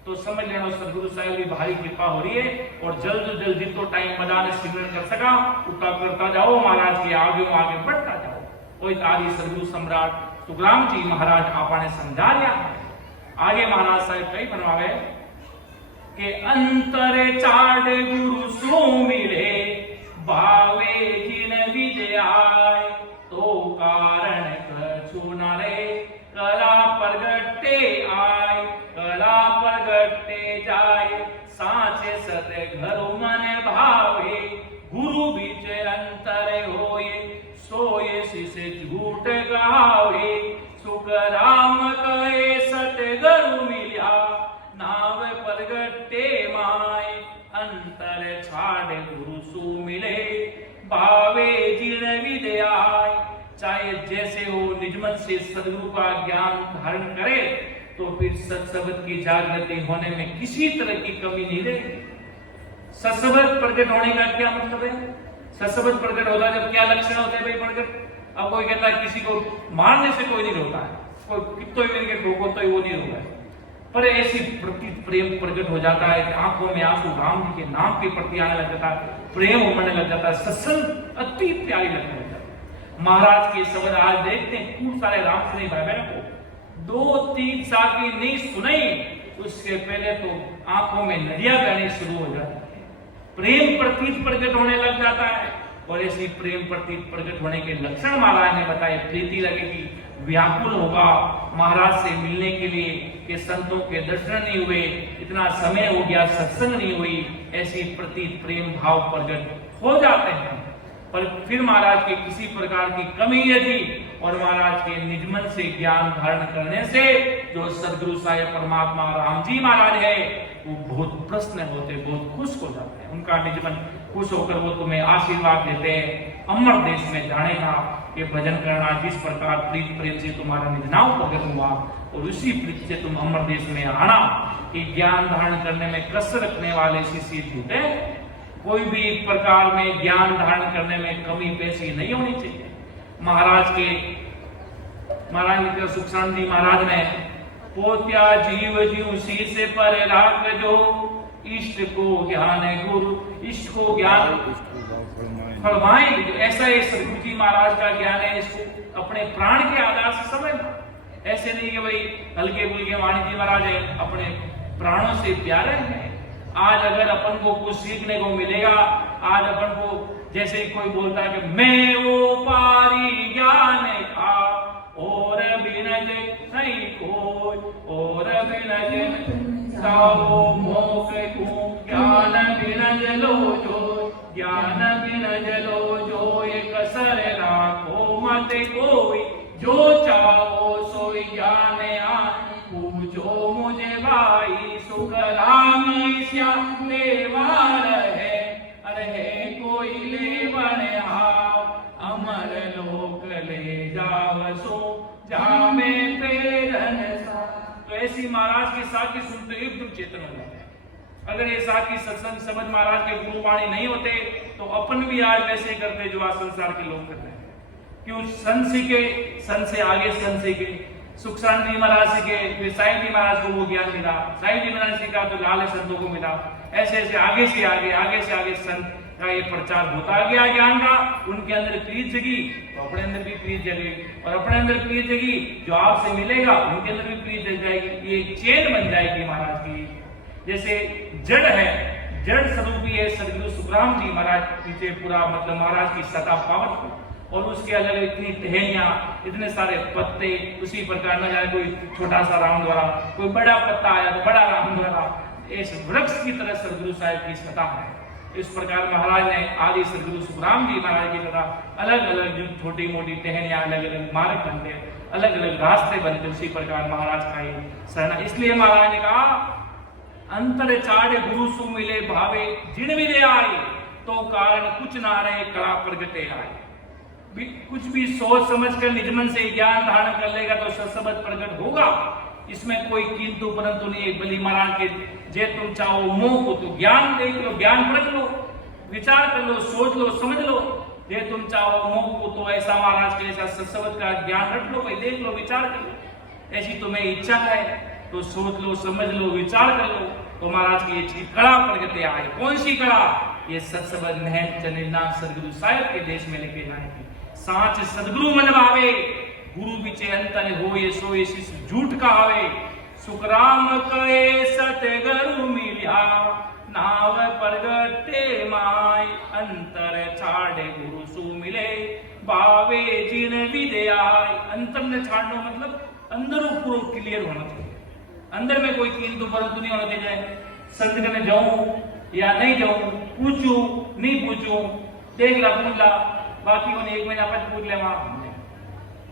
तो समझ लेना सदगुरु साहिब की भारी कृपा हो रही है और जल्द जल्द जितो टाइम मदान सिमरन कर सका उतना करता जाओ महाराज के आगे बढ़ता जाओ कोई आदि सदगुरु सम्राट तुकाराम जी महाराज आपने समझा लिया आगे महाराज साहब कई बनवावे के अंतर चाड़ गुरु सो मिले भावे जिन विजयाय तो कारण कछु न रे कला प्रगटे आय कला प्रगटे जाय साचे सत्य घर मन भावे गुरु बीच अंतर होए सोए शिष्य झूठ गावे सुख राम कहे सत्य गुरु मिल्या नाव प्रगटे माय अंतर छाड़ गुरु सु मिले भावे जिन विद्याय चाहे जैसे हो निजमन से सदगुरु का ज्ञान धारण करे तो फिर सत्सबद की जागृति होने में किसी तरह की कमी नहीं रहेगी सत्सबद प्रकट होने का क्या मतलब है सत्सबद प्रकट होता जब क्या लक्षण होते हैं भाई प्रकट अब कोई कहता है किसी को मारने से कोई नहीं रोता है कोई कितो ही मिलके ठोको तो वो नहीं रोता है पर ऐसी प्रति प्रेम प्रकट हो जाता है कि आंखों में आंसू राम जी के नाम के प्रति आने लग जाता है प्रेम उमड़ने लग जाता है सत्संग अति प्यारी लगने लग जाती है महाराज के शब्द आज देखते हैं खूब सारे राम से भाई बहनों को 2-3 साल की नहीं सुनाई उसके पहले तो आंखों में नदियां बहनी शुरू हो जाती है प्रेम प्रतीत प्रकट होने लग जाता है और ऐसी प्रेम प्रतीत प्रकट होने के लक्षण महाराज ने बताए प्रीति लगेगी व्याकुल होगा महाराज से मिलने के लिए कि संतों के दर्शन नहीं हुए इतना समय हो गया सत्संग नहीं हुई ऐसी प्रतीत प्रेम भाव प्रकट हो जाते हैं पर फिर महाराज के किसी प्रकार की कमी यदि और महाराज के निजमन से ज्ञान धारण करने से जो सदगुरु साहिब परमात्मा राम जी महाराज है वो बहुत प्रसन्न होते बहुत खुश हो जाते हैं उनका निजमन खुश होकर वो तुम्हें आशीर्वाद देते हैं अमर देश में जानेगा कि भजन करना जिस प्रकार प्रीत प्रेम से तुम्हारा निजनाव प्रकट हुआ और उसी प्रीत से तुम अमर देश में आना कि ज्ञान धारण करने में कसर रखने वाले शिष्य झूठे कोई भी प्रकार में ज्ञान धारण करने में कमी पेशी नहीं होनी चाहिए महाराज के महाराज ने कहा, सुखसांद जी महाराज ने, पोत्या जीव जीव शीश पर राख जो, इष्ट को ज्ञान गुरु, इष्ट को ज्ञान फलवाएं। ऐसा ये सदगुरु जी महाराज का ज्ञान है, इसको अपने प्राण के आधार से समझना। ऐसे नहीं कि भाई हल्के फुल्के वाणी जी महाराज है, अपने प्राणों से प्यारे हैं। आज अगर अपन को कुछ सीखने को मिलेगा, आज अपन को जैसे कोई बोलता है कि मैं वो पारी ज्ञान का, और बिनज नहीं कोई, और बिनज साओ मोख को, ज्ञान बिनज लो जो, ज्ञान बिनज लो जो, एक सर राखो मत कोई, जो चाहो सोई ज्ञान आन, पूछो मुझे भाई सुख रामी श्याम देवार है, अरे कोई ले बने हाव, अमर लोक ले जाव सो, जामे प्रेरण सा। तो ऐसी महाराज की साखी सुनते एकदम चेतन हो जाते हैं। अगर ये साखी सत्संग समझ महाराज के गुरुवाणी नहीं होते तो अपन भी आज वैसे करते जो आज संसार के लोग करते हैं। क्यों? संत सीखे, संत से आगे संत सीखे, सुखसांद जी महाराज सीखे, फिर साईं जी महाराज को वो ज्ञान मिला, साईं जी महाराज सीखा तो लाल संतों को मिला। ऐसे ऐसे आगे से आगे संत का ये प्रचार होता गया ज्ञान का। उनके अंदर प्रीत जगी तो अपने अंदर भी प्रीत जगेगी, और अपने अंदर प्रीत जगी जो आपसे मिलेगा उनके अंदर भी प्रीत जग जाएगी। ये चेन बन जाएगी महाराज की। जैसे जड़ है, जड़ स्वरूपी है सदगुरु सुखराम जी महाराज, पीछे पूरा मतलब महाराज की सता पावरफुल, और उसके अलग इतनी टहनियां, इतने सारे पत्ते, उसी प्रकार न जाए कोई छोटा सा राम द्वारा, कोई बड़ा पत्ता आया तो बड़ा राम द्वारा, इस वृक्ष की तरह सदगुरु साहिब की सता है। इस प्रकार महाराज ने आदि सदगुरु सुखराम जी महाराज की तरह अलग अलग जो छोटी मोटी टहनियां, अलग अलग मार्ग बनते, अलग अलग रास्ते बनते, उसी प्रकार महाराज का ही सहना। इसलिए महाराज ने कहा, अंतर चाड़े गुरु सु मिले भावे, जिन मिले आए तो कारण कुछ ना रहे, कड़ा प्रगटे आए। कुछ भी सोच समझ कर निज मन से ज्ञान धारण कर लेगा तो सत्सबद प्रकट होगा। इसमें कोई किंतु परंतु नहीं है। बलि महाराज के जे तुम चाहो मोह को तो ज्ञान देख लो, ज्ञान परख लो, विचार कर लो, सोच लो, समझ लो। जे तुम चाहो मोह को तो ऐसा महाराज के ऐसा सत्सबद का ज्ञान रख लो, भाई देख लो, विचार कर लो। ऐसी तुम्हें इच्छा है तो सोच लो, समझ लो, विचार कर लो, तो महाराज की ये चीज कड़ा प्रगटे आए। कौन सी कड़ा? ये सत्सबद महन चनिना सदगुरु साहिब के देश में लेके जाएंगे। साच सदगुरु मन भावे, गुरु बिचे अंतर होए सोए शिष्य झूठ कहावे। सुखराम कहे सतगुरु मिल्या, नाव प्रगटे माय, अंतर छाड़े गुरु सु मिले, बावे जिन विदे आय। अंतर ने छाड़ना मतलब अंदर पूरा क्लियर होना चाहिए, अंदर में कोई किंतु परंतु नहीं होना चाहिए। संत करने जाऊं या नहीं जाऊं, पूछूं नहीं पूछूं, देख ला पूछ ला, बाकी उन्हें एक महीना बाद पूछ ले।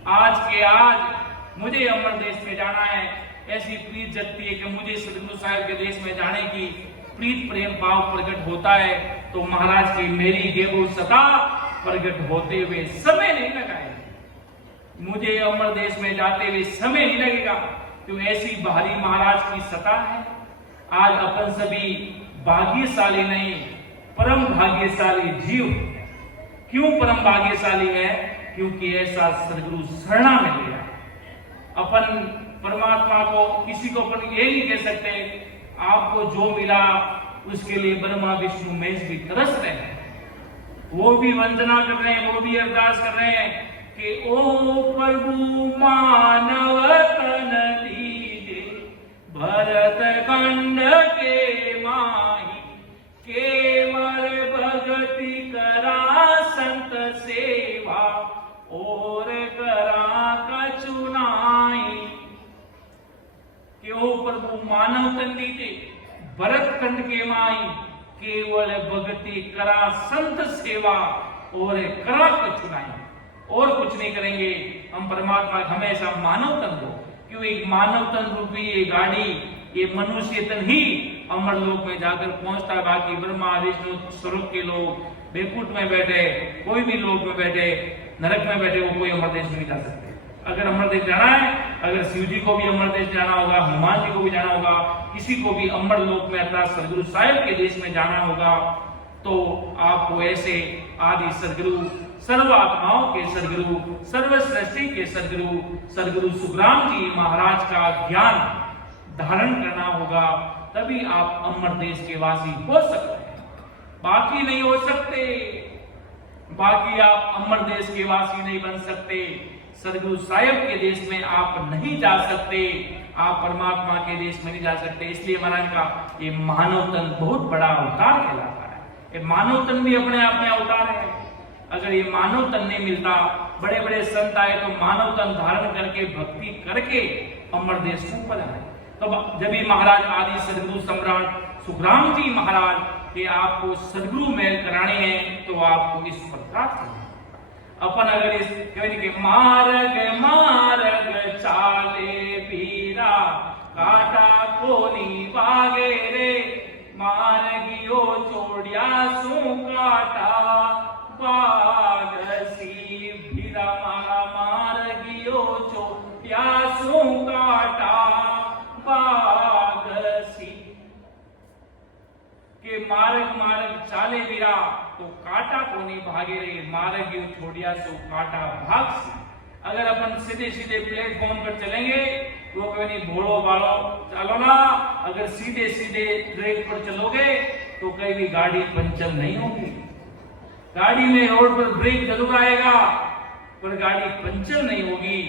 आज के आज मुझे अमर देश में जाना है, ऐसी प्रीत जगती है कि मुझे सदगुरु साहिब के देश में जाने की प्रीत प्रेम भाव प्रकट होता है। तो महाराज की मेरी देवो सता प्रकट होते हुए समय नहीं लगाएगा, मुझे अमर देश में जाते हुए समय नहीं लगेगा। तो ऐसी भारी महाराज की सता है। आज अपन सभी भाग्यशाली नहीं, परम भाग्यशाली जीव। क्यों परम भाग्यशाली है? क्योंकि ऐसा सदगुरु शरणा में गया। अपन परमात्मा को, किसी को अपन ये नहीं कह सकते आपको जो मिला उसके लिए ब्रह्मा विष्णु महेश भी तरस रहे हैं, वो भी वंदना कर रहे हैं, वो भी अरदास कर रहे हैं कि ओ प्रभु मानव तन दीजे, भरत खंड के माही, केवल भगति करा संत सेवा, और करा कचुनाई। कि ओ प्रभु मानव तन दीजे, भरत खंड के माई, केवल भगति करा संत सेवा, और करा कचुनाई। और कुछ नहीं करेंगे हम, परमात्मा हमेशा मानव तन दो। क्यों? एक मानव तन रूपी ये गाड़ी, ये मनुष्य तन ही अमर लोक में जाकर पहुंचता है। बाकी ब्रह्मा विष्णु स्वर्ग के लोग, बेकुट में बैठे, कोई भी लोक में बैठे, नरक में बैठे, वो कोई अमर देश में नहीं जा सकते। अगर अमर देश जाना है, अगर शिव जी को भी अमर देश जाना होगा, हनुमान जी को भी जाना होगा, किसी को भी अमर लोक में अर्थात सदगुरु साहिब के देश में जाना होगा, तो आपको ऐसे आदि सदगुरु सर्व आत्माओं के सदगुरु, सर्व सृष्टि के सदगुरु सदगुरु सुखराम जी महाराज का ज्ञान धारण करना होगा, तभी आप अमर देश के वासी हो सकते हैं, बाकी नहीं हो सकते। बाकी आप अमर देश के वासी नहीं बन सकते। सदगुरु साहिब के देश में आप नहीं जा सकते, आप परमात्मा के देश में नहीं जा सकते। इसलिए महाराज का ये मानव तन बहुत बड़ा अवतार कहलाता है। ये मानव तन भी अपने आप में अवतार है। अगर ये मानव तन नहीं मिलता, बड़े बड़े संत आए तो मानव तन धारण करके भक्ति करके अमर देश को बनाए। तो जब भी महाराज आदि सदगुरु सम्राट सुखराम जी महाराज के आपको सदगुरु मेल कराने हैं, तो आपको इस प्रकार से अपन अगर इस के मार्ग मार्ग चाले पीरा काटा कोनी बागे रे, मार्गियो चोड़िया सु काटा बागसी भीरा, मारा मार्गियो चोड़िया सु काटा बागसी के मार्ग मार्ग चाले वीरा तो काटा कोनी भागे रे, मार्ग यू छोड़िया सो काटा भाग सी। अगर अपन सीधे सीधे प्लेटफॉर्म पर चलेंगे तो कभी नहीं भोड़ो वालो चलो ना, अगर सीधे सीधे ट्रैक पर चलोगे तो कहीं भी गाड़ी पंचर नहीं होगी। गाड़ी में रोड पर ब्रेक जरूर आएगा पर गाड़ी पंचर नहीं होगी।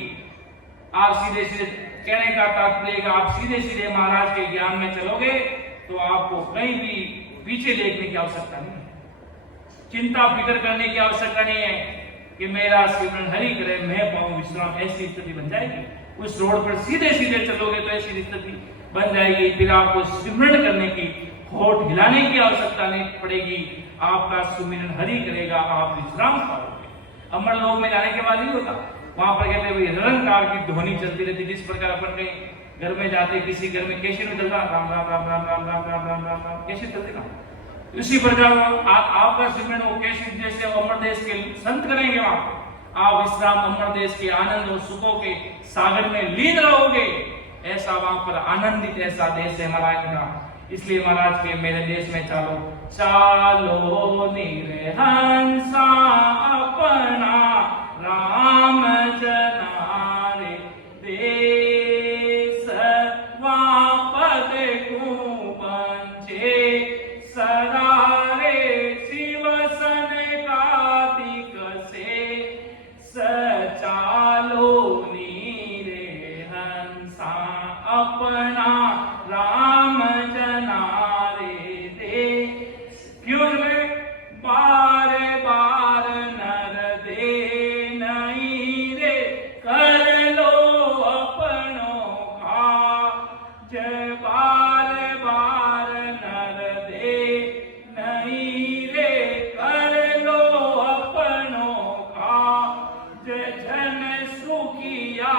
आप सीधे सीधे, कहने का तात्पर्य आप सीधे सीधे महाराज के ज्ञान में चलोगे तो आपको कहीं भी पीछे देखने की आवश्यकता नहीं है, चिंता फिक्र करने की आवश्यकता नहीं है कि मेरा सिमरन हरि करे मैं पाऊं विश्राम, ऐसी स्थिति बन जाएगी। उस रोड पर सीधे सीधे चलोगे तो ऐसी स्थिति बन जाएगी, फिर आपको सिमरन करने की, होठ हिलाने की आवश्यकता नहीं पड़ेगी। आपका सुमिरन हरि करेगा, आप विश्राम पाओगे। अमर लोक में जाने के बाद नहीं होता, वहां पर कहते हुए निरंकार की ध्वनि चलती रहती। जिस प्रकार अपन कहीं घर में जाते, किसी घर में कैसे में चलता राम राम राम राम राम राम राम राम राम राम कैसे चलते ना, इसी प्रकार आपका सिमरन वो कैसे जैसे अमर देश के संत करेंगे, वहां आप विश्राम अमर देश के आनंद और सुखों के सागर में लीन रहोगे। ऐसा वहां पर आनंदित ऐसा देश है महाराज का। इसलिए महाराज के मेरे देश में चालो चालो निरहंसा अपना राम जनारे देश वापद को बंचे सदा रे शिवसन का दिक से सचालो नीरे हंसा अपना राम जनारे दे। क्यों बार बार नर दे नहीं रे, कर लो अपनों का जय, बार बार नर दे नहीं रे, कर लो अपनों का जय। जन सुखिया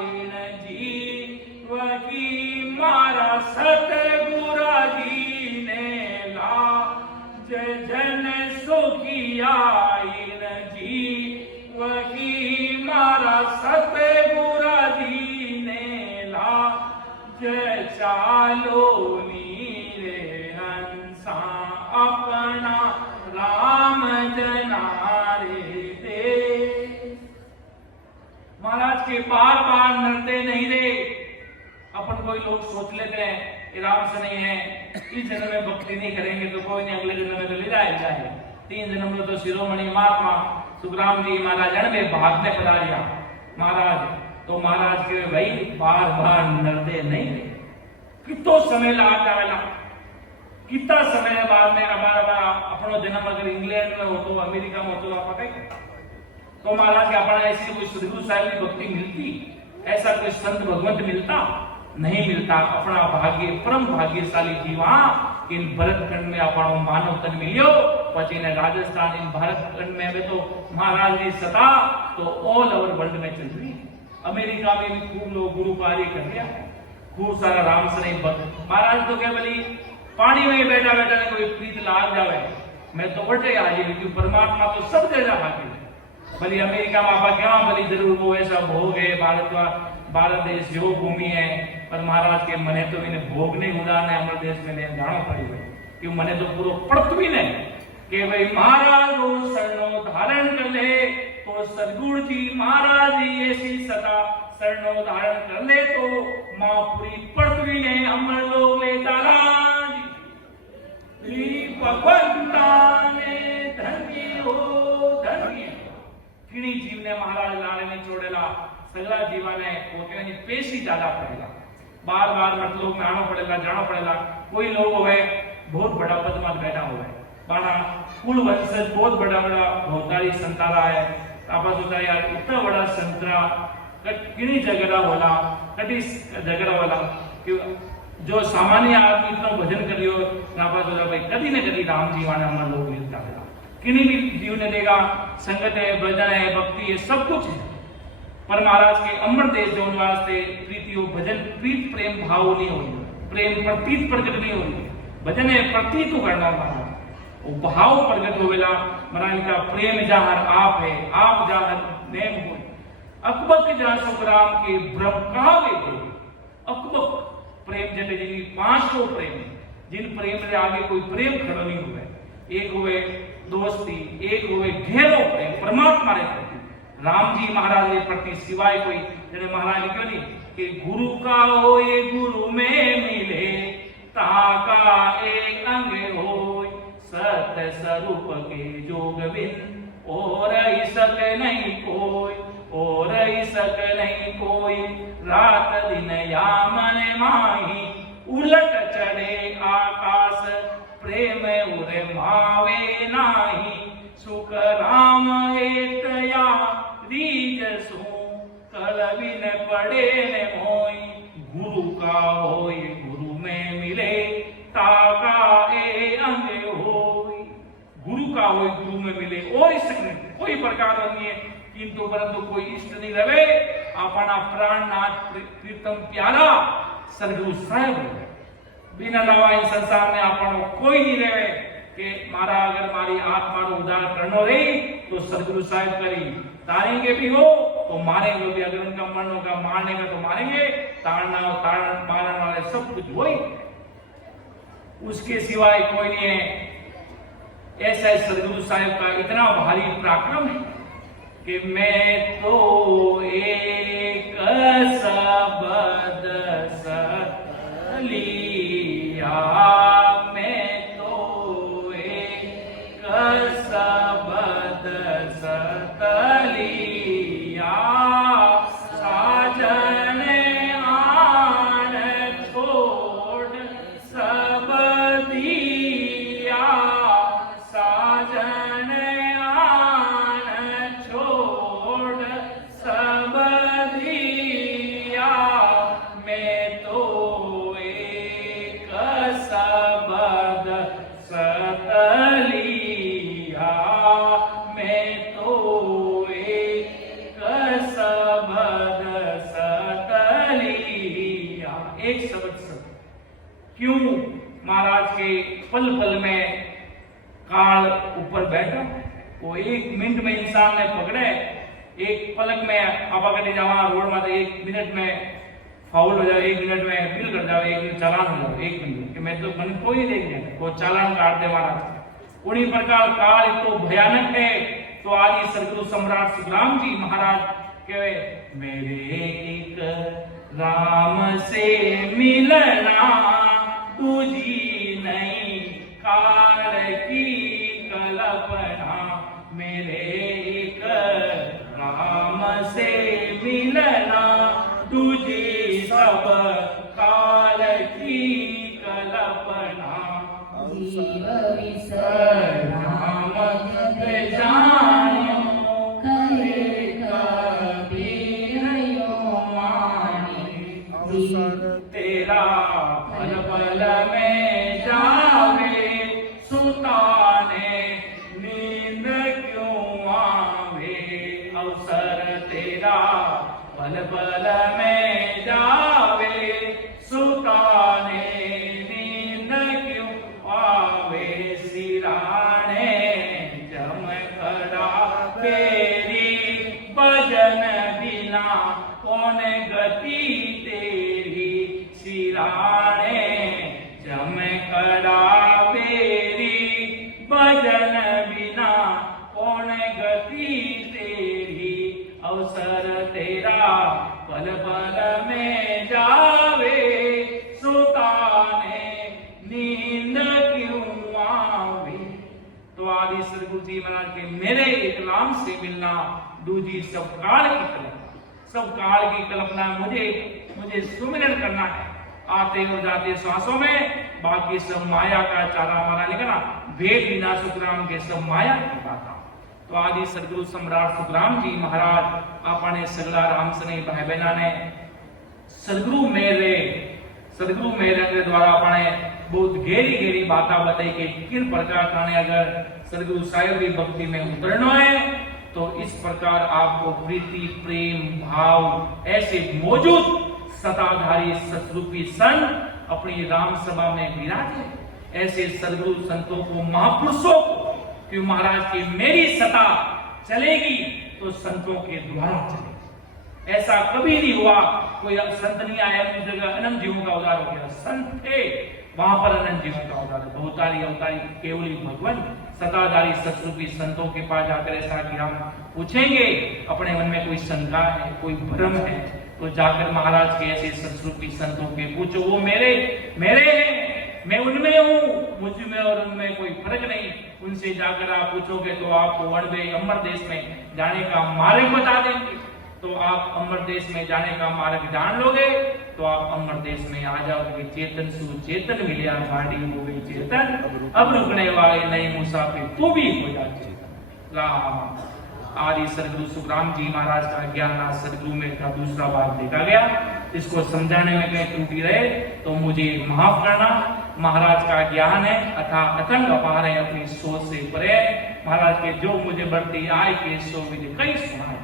इन जीव की मारा सतगुरा जी ने ला, जय जन सुखिया इन जीव की मारा सतगुरा जी ने ला, जय चालो नीरे हंसा अपना राम जनारे दे। महाराज के बार बार नरते नहीं रे। अपन कोई लोग सोच लेते हैं कि राम से नहीं है, इस जन्म में भक्ति नहीं करेंगे तो कोई नहीं, अगले जन्म में तो ले जाए। 3 जन्म में तो शिरोमणि महात्मा सुखराम जी महाराज जन में भाग में पधारिया महाराज, तो महाराज के भाई बार बार नरदे नहीं रे। कितो समय लगा जावेला, कितना समय बाद में हमारा अपनो जन्म अगर इंग्लैंड में हो तो, अमेरिका में हो तो आप कहीं तो महाराज के अपना ऐसी कोई सदगुरु साहिब की भक्ति मिलती, ऐसा कोई संत भगवंत मिलता नहीं मिलता। अपना भाग्य परम भाग्यशाली जीवा इन भरतखंड में अपना मानव तन मिलियो, पची ने राजस्थान इन भारतखंड में अभी तो महाराज की सत्ता तो ऑल ओवर वर्ल्ड में चल रही है। अमेरिका में भी खूब लोग गुरु कार्य कर दिया, खूब सारा राम से नहीं भक्त। महाराज तो क्या बोली पानी में बैठा बैठा ने कोई प्रीत लाग जावे, मैं तो उल्टे आ जाए क्योंकि परमात्मा तो सब जगह हाजिर है। भली अमेरिका में आप क्या भली जरूर वो ऐसा भोग है, भारत देश जो भूमि है, पर महाराज के मने तो इन्हें भोग नहीं उदाहरण अमर देश में ले जाना पड़ी हुई क्यों मने तो पूरा पड़त भी नहीं कि भाई महाराज रो शरणो धारण कर ले, तो सदगुरु जी महाराज जी ऐसी सदा शरणो धारण कर ले तो मां पूरी पृथ्वी ने अमर लोग ले डाला जी भगवंता ने धन्य हो धन्य। किणी जीव ने महाराज लाले ने छोड़ेला सगला जीवाने पोतानी पेशी डाला पड़ेगा, बार बार मतलब में आना पड़ेगा जाना पड़ेगा। कोई लोग होवे बहुत बड़ा पद में बैठा हुआ है, बाना कुल वंशज बहुत बड़ा बड़ा भौतारी संतारा है, आपस होता यार इतना बड़ा संतरा किनी जगह वाला कटी जगह वाला कि जो सामान्य आदमी इतना भजन करियो आपस होता भाई कभी न कभी राम जी वाले हमारे लोग मिलता है। किनी भी जीव ने देगा संगत है भजन है भक्ति है सब कुछ है, पर महाराज के अमर देश जो वास्ते प्रीतियो भजन प्रीत प्रेम भाव नहीं हो, प्रेम प्रतीत प्रकट नहीं हो, भजन है प्रतीत करना महाराज वो भाव प्रकट होवेला। महाराज का प्रेम जाहर आप है, आप जाहर नेम हो। अकबक जा संग्राम के ब्रह्मावे थे, अकबक प्रेम जटे जिनकी 500 प्रेम, जिन प्रेम के आगे कोई प्रेम खड़ा नहीं हुआ। एक हुए दोस्ती, एक हुए घेरो प्रेम परमात्मा रे प्रति, राम जी महाराज के प्रति सिवाय कोई जने महाराज ने क्यों नहीं कि गुरु का हो ये गुरु में मिले ताका एक अंग हो सत्य स्वरूप के जोग बिन और सक नहीं कोई, और सक नहीं कोई। रात दिन यामन माही उलट चढ़े आकाश प्रेम उरे मावे नाही। सुख राम हेत या रीज सो कल बिन पड़े न होई। गुरु का होई गुरु में मिले ताका ए अंग होई। गुरु का होई गुरु में मिले और इस कोई प्रकार नहीं है, किंतु परंतु कोई इष्ट नहीं रहे अपना प्राणनाथ प्रीतम प्यारा सदगुरु साहेब बिना दवा इस संसार में अपनो कोई नहीं रहे कि मारा अगर मारी आत्मा रो उद्धार करनो रही तो सदगुरु साहेब करी, तारेंगे भी हो तो मारेंगे भी, अगर उनका मन होगा मारने का तो मारेंगे, ताड़ना मारने वाले सब कुछ वही, उसके सिवाय कोई नहीं है। ऐसा सदगुरु साहेब का इतना भारी पराक्रम है कि मैं तो एक शब्द लिया, मैं तो एक शब्द लिया। साजन आन छोड़ सब दिया, साजन आन छोड़ सब दिया। मैं तो एक शब्द लिया, मैं तो एक शब्द लिया। एक शब्द क्यों महाराज के पल पल में काल ऊपर बैठा, वो एक मिनट में इंसान ने पकड़े, एक पलक में आपा कटे जावा रोड में 1 मिनट में फाउल हो जाए, 1 मिनट में बिल कर जाओ, 1 मिनट चालान हो जाओ, 1 मिनट कि मैं तो मन कोई नहीं देखने वो चालान काट दे महाराज। उन्हीं प्रकार काल तो भयानक है। तो आज सदगुरु सम्राट सुखराम जी महाराज कहे मेरे एक राम से मिलना तुझी नहीं काल की कल्पना। मेरे एक राम से मिलना तुझी सब काल की कल्पना। जीव विसराम जानो कहे कबीर यो मानी। तेरा पल पल में जावे सुताने नींद क्यों आवे। अवसर तेरा पल पल में जावे सुताने नींद क्यों आवे। सिराने जम खड़ा तेरी भजन बिना कौन गति तेरी। सिराने जम खड़ा तेरी भजन बल में जावे, सोता ने नींद क्यों आवे। तो आदि सदगुरु जी महाराज के मेरे एक नाम से मिलना दूजी सब काल की कल्पना, सब काल की कल्पना मुझे सुमिरन करना है आते और जाते श्वासों में। बाकी सब माया का चारा मारा निकला, भेद बिना सुखराम के सब माया की बात। तो आदि सदगुरु सम्राट सुखराम जी महाराज अपने सगला राम सने भाई बहना ने सदगुरु मेरे के द्वारा अपने बहुत गहरी बातें बताई कि किन प्रकार थाने अगर सदगुरु साहिब की भक्ति में उतरना है तो इस प्रकार आपको प्रीति प्रेम भाव ऐसे मौजूद सताधारी सतरूपी संत अपनी राम सभा में विराजे। ऐसे सदगुरु संतों को, महापुरुषों को, कि महाराज की मेरी सता चलेगी तो संतों के द्वारा चलेगी। ऐसा कभी नहीं हुआ कोई संत नहीं आया उस जगह अनंत जीवों का उद्धार हो गया। संत थे वहां पर अनंत जीवों का उद्धार। बहुतारी अवतारी केवली भगवान सताधारी सतरूपी संतों के पास जाकर ऐसा कि हम पूछेंगे, अपने मन में कोई शंका है, कोई भ्रम है, तो जाकर महाराज के ऐसे सतरूपी संतों के पूछो, वो मेरे हैं, मैं उनमें हूँ, मुझ में और उनमें कोई फर्क नहीं। उनसे जाकर आप पूछोगे तो आपको वनवे अमर देश में जाने का मार्ग बता देंगे। तो आप अमर देश में जाने का मार्ग जान लोगे तो आप अमर देश में आ जाओगे। चेतन सु चेतन मिलिया गाड़ी हो गई चेतन, अब रुकने वाले नए मुसाफिर तू भी हो जा चेतन। राम आदि सदगुरु सुखराम जी महाराज का ज्ञान सदगुरु में का दूसरा भाग देखा गया। इसको समझाने में कहीं त्रुटि रहे तो मुझे माफ करना। महाराज का ज्ञान है अथा अथंग अपार है, अपनी सोच से परे। महाराज के जो मुझे बढ़ती आय के सो विधि कई सुनाए,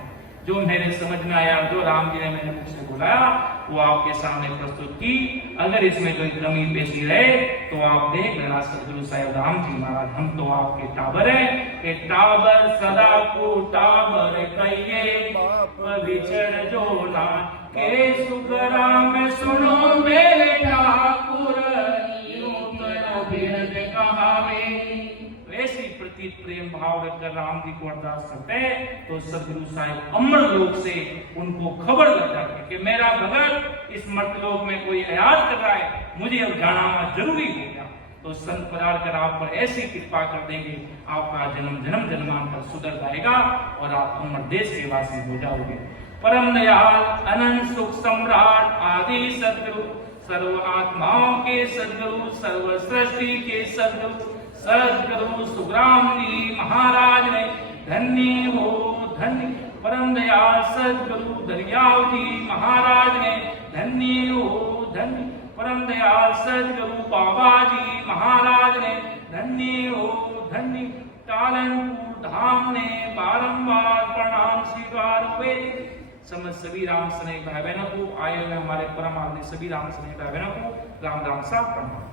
जो मेरे समझ में आया, जो राम जी ने मेरे मुख से बुलाया वो आपके सामने प्रस्तुत की। अगर इसमें कोई कमी पेशी रहे तो आप देख लेना। सदगुरु साहिब राम जी महाराज हम तो आपके टाबर है कि टाबर सदा को टाबर कहिए विचर जो ना के सुख राम सुनो मेरे ठाकुर वैसी प्रतीत प्रेम भाव रखकर राम जी को अरदास करते तो सदगुरु साहिब अमर लोक से उनको खबर लग जाती है कि मेरा भगत इस मर्तलोक में कोई अयाद कर रहा है, मुझे अब जाना जरूरी हो गया। तो संत पधार कर आप पर ऐसी कृपा कर देंगे, आपका जन्म जन्मांतर सुधर जाएगा और आप अमर देश के वासी हो जाओगे। परम दयाल अनंत सुख सम्राट आदि सदगुरु, सर्व आत्माओं के सदगुरु, सर्व सृष्टि के सदगुरु सदगुरु सुखराम जी महाराज ने धन्य हो धन्य। परम दयाल सदगुरु दरियाव जी महाराज ने धन्य हो धन्य। परम दयाल सदगुरु बाबा जी महाराज ने धन्य हो धन्य। टालनपुर धाम ने बारंबार प्रणाम स्वीकार हुए। समस्त सभी राम स्नेही भाई बहनों को, आए हुए हमारे परम आदरणीय सभी राम स्नेही भाई बहनों को राम राम सा प्रणाम।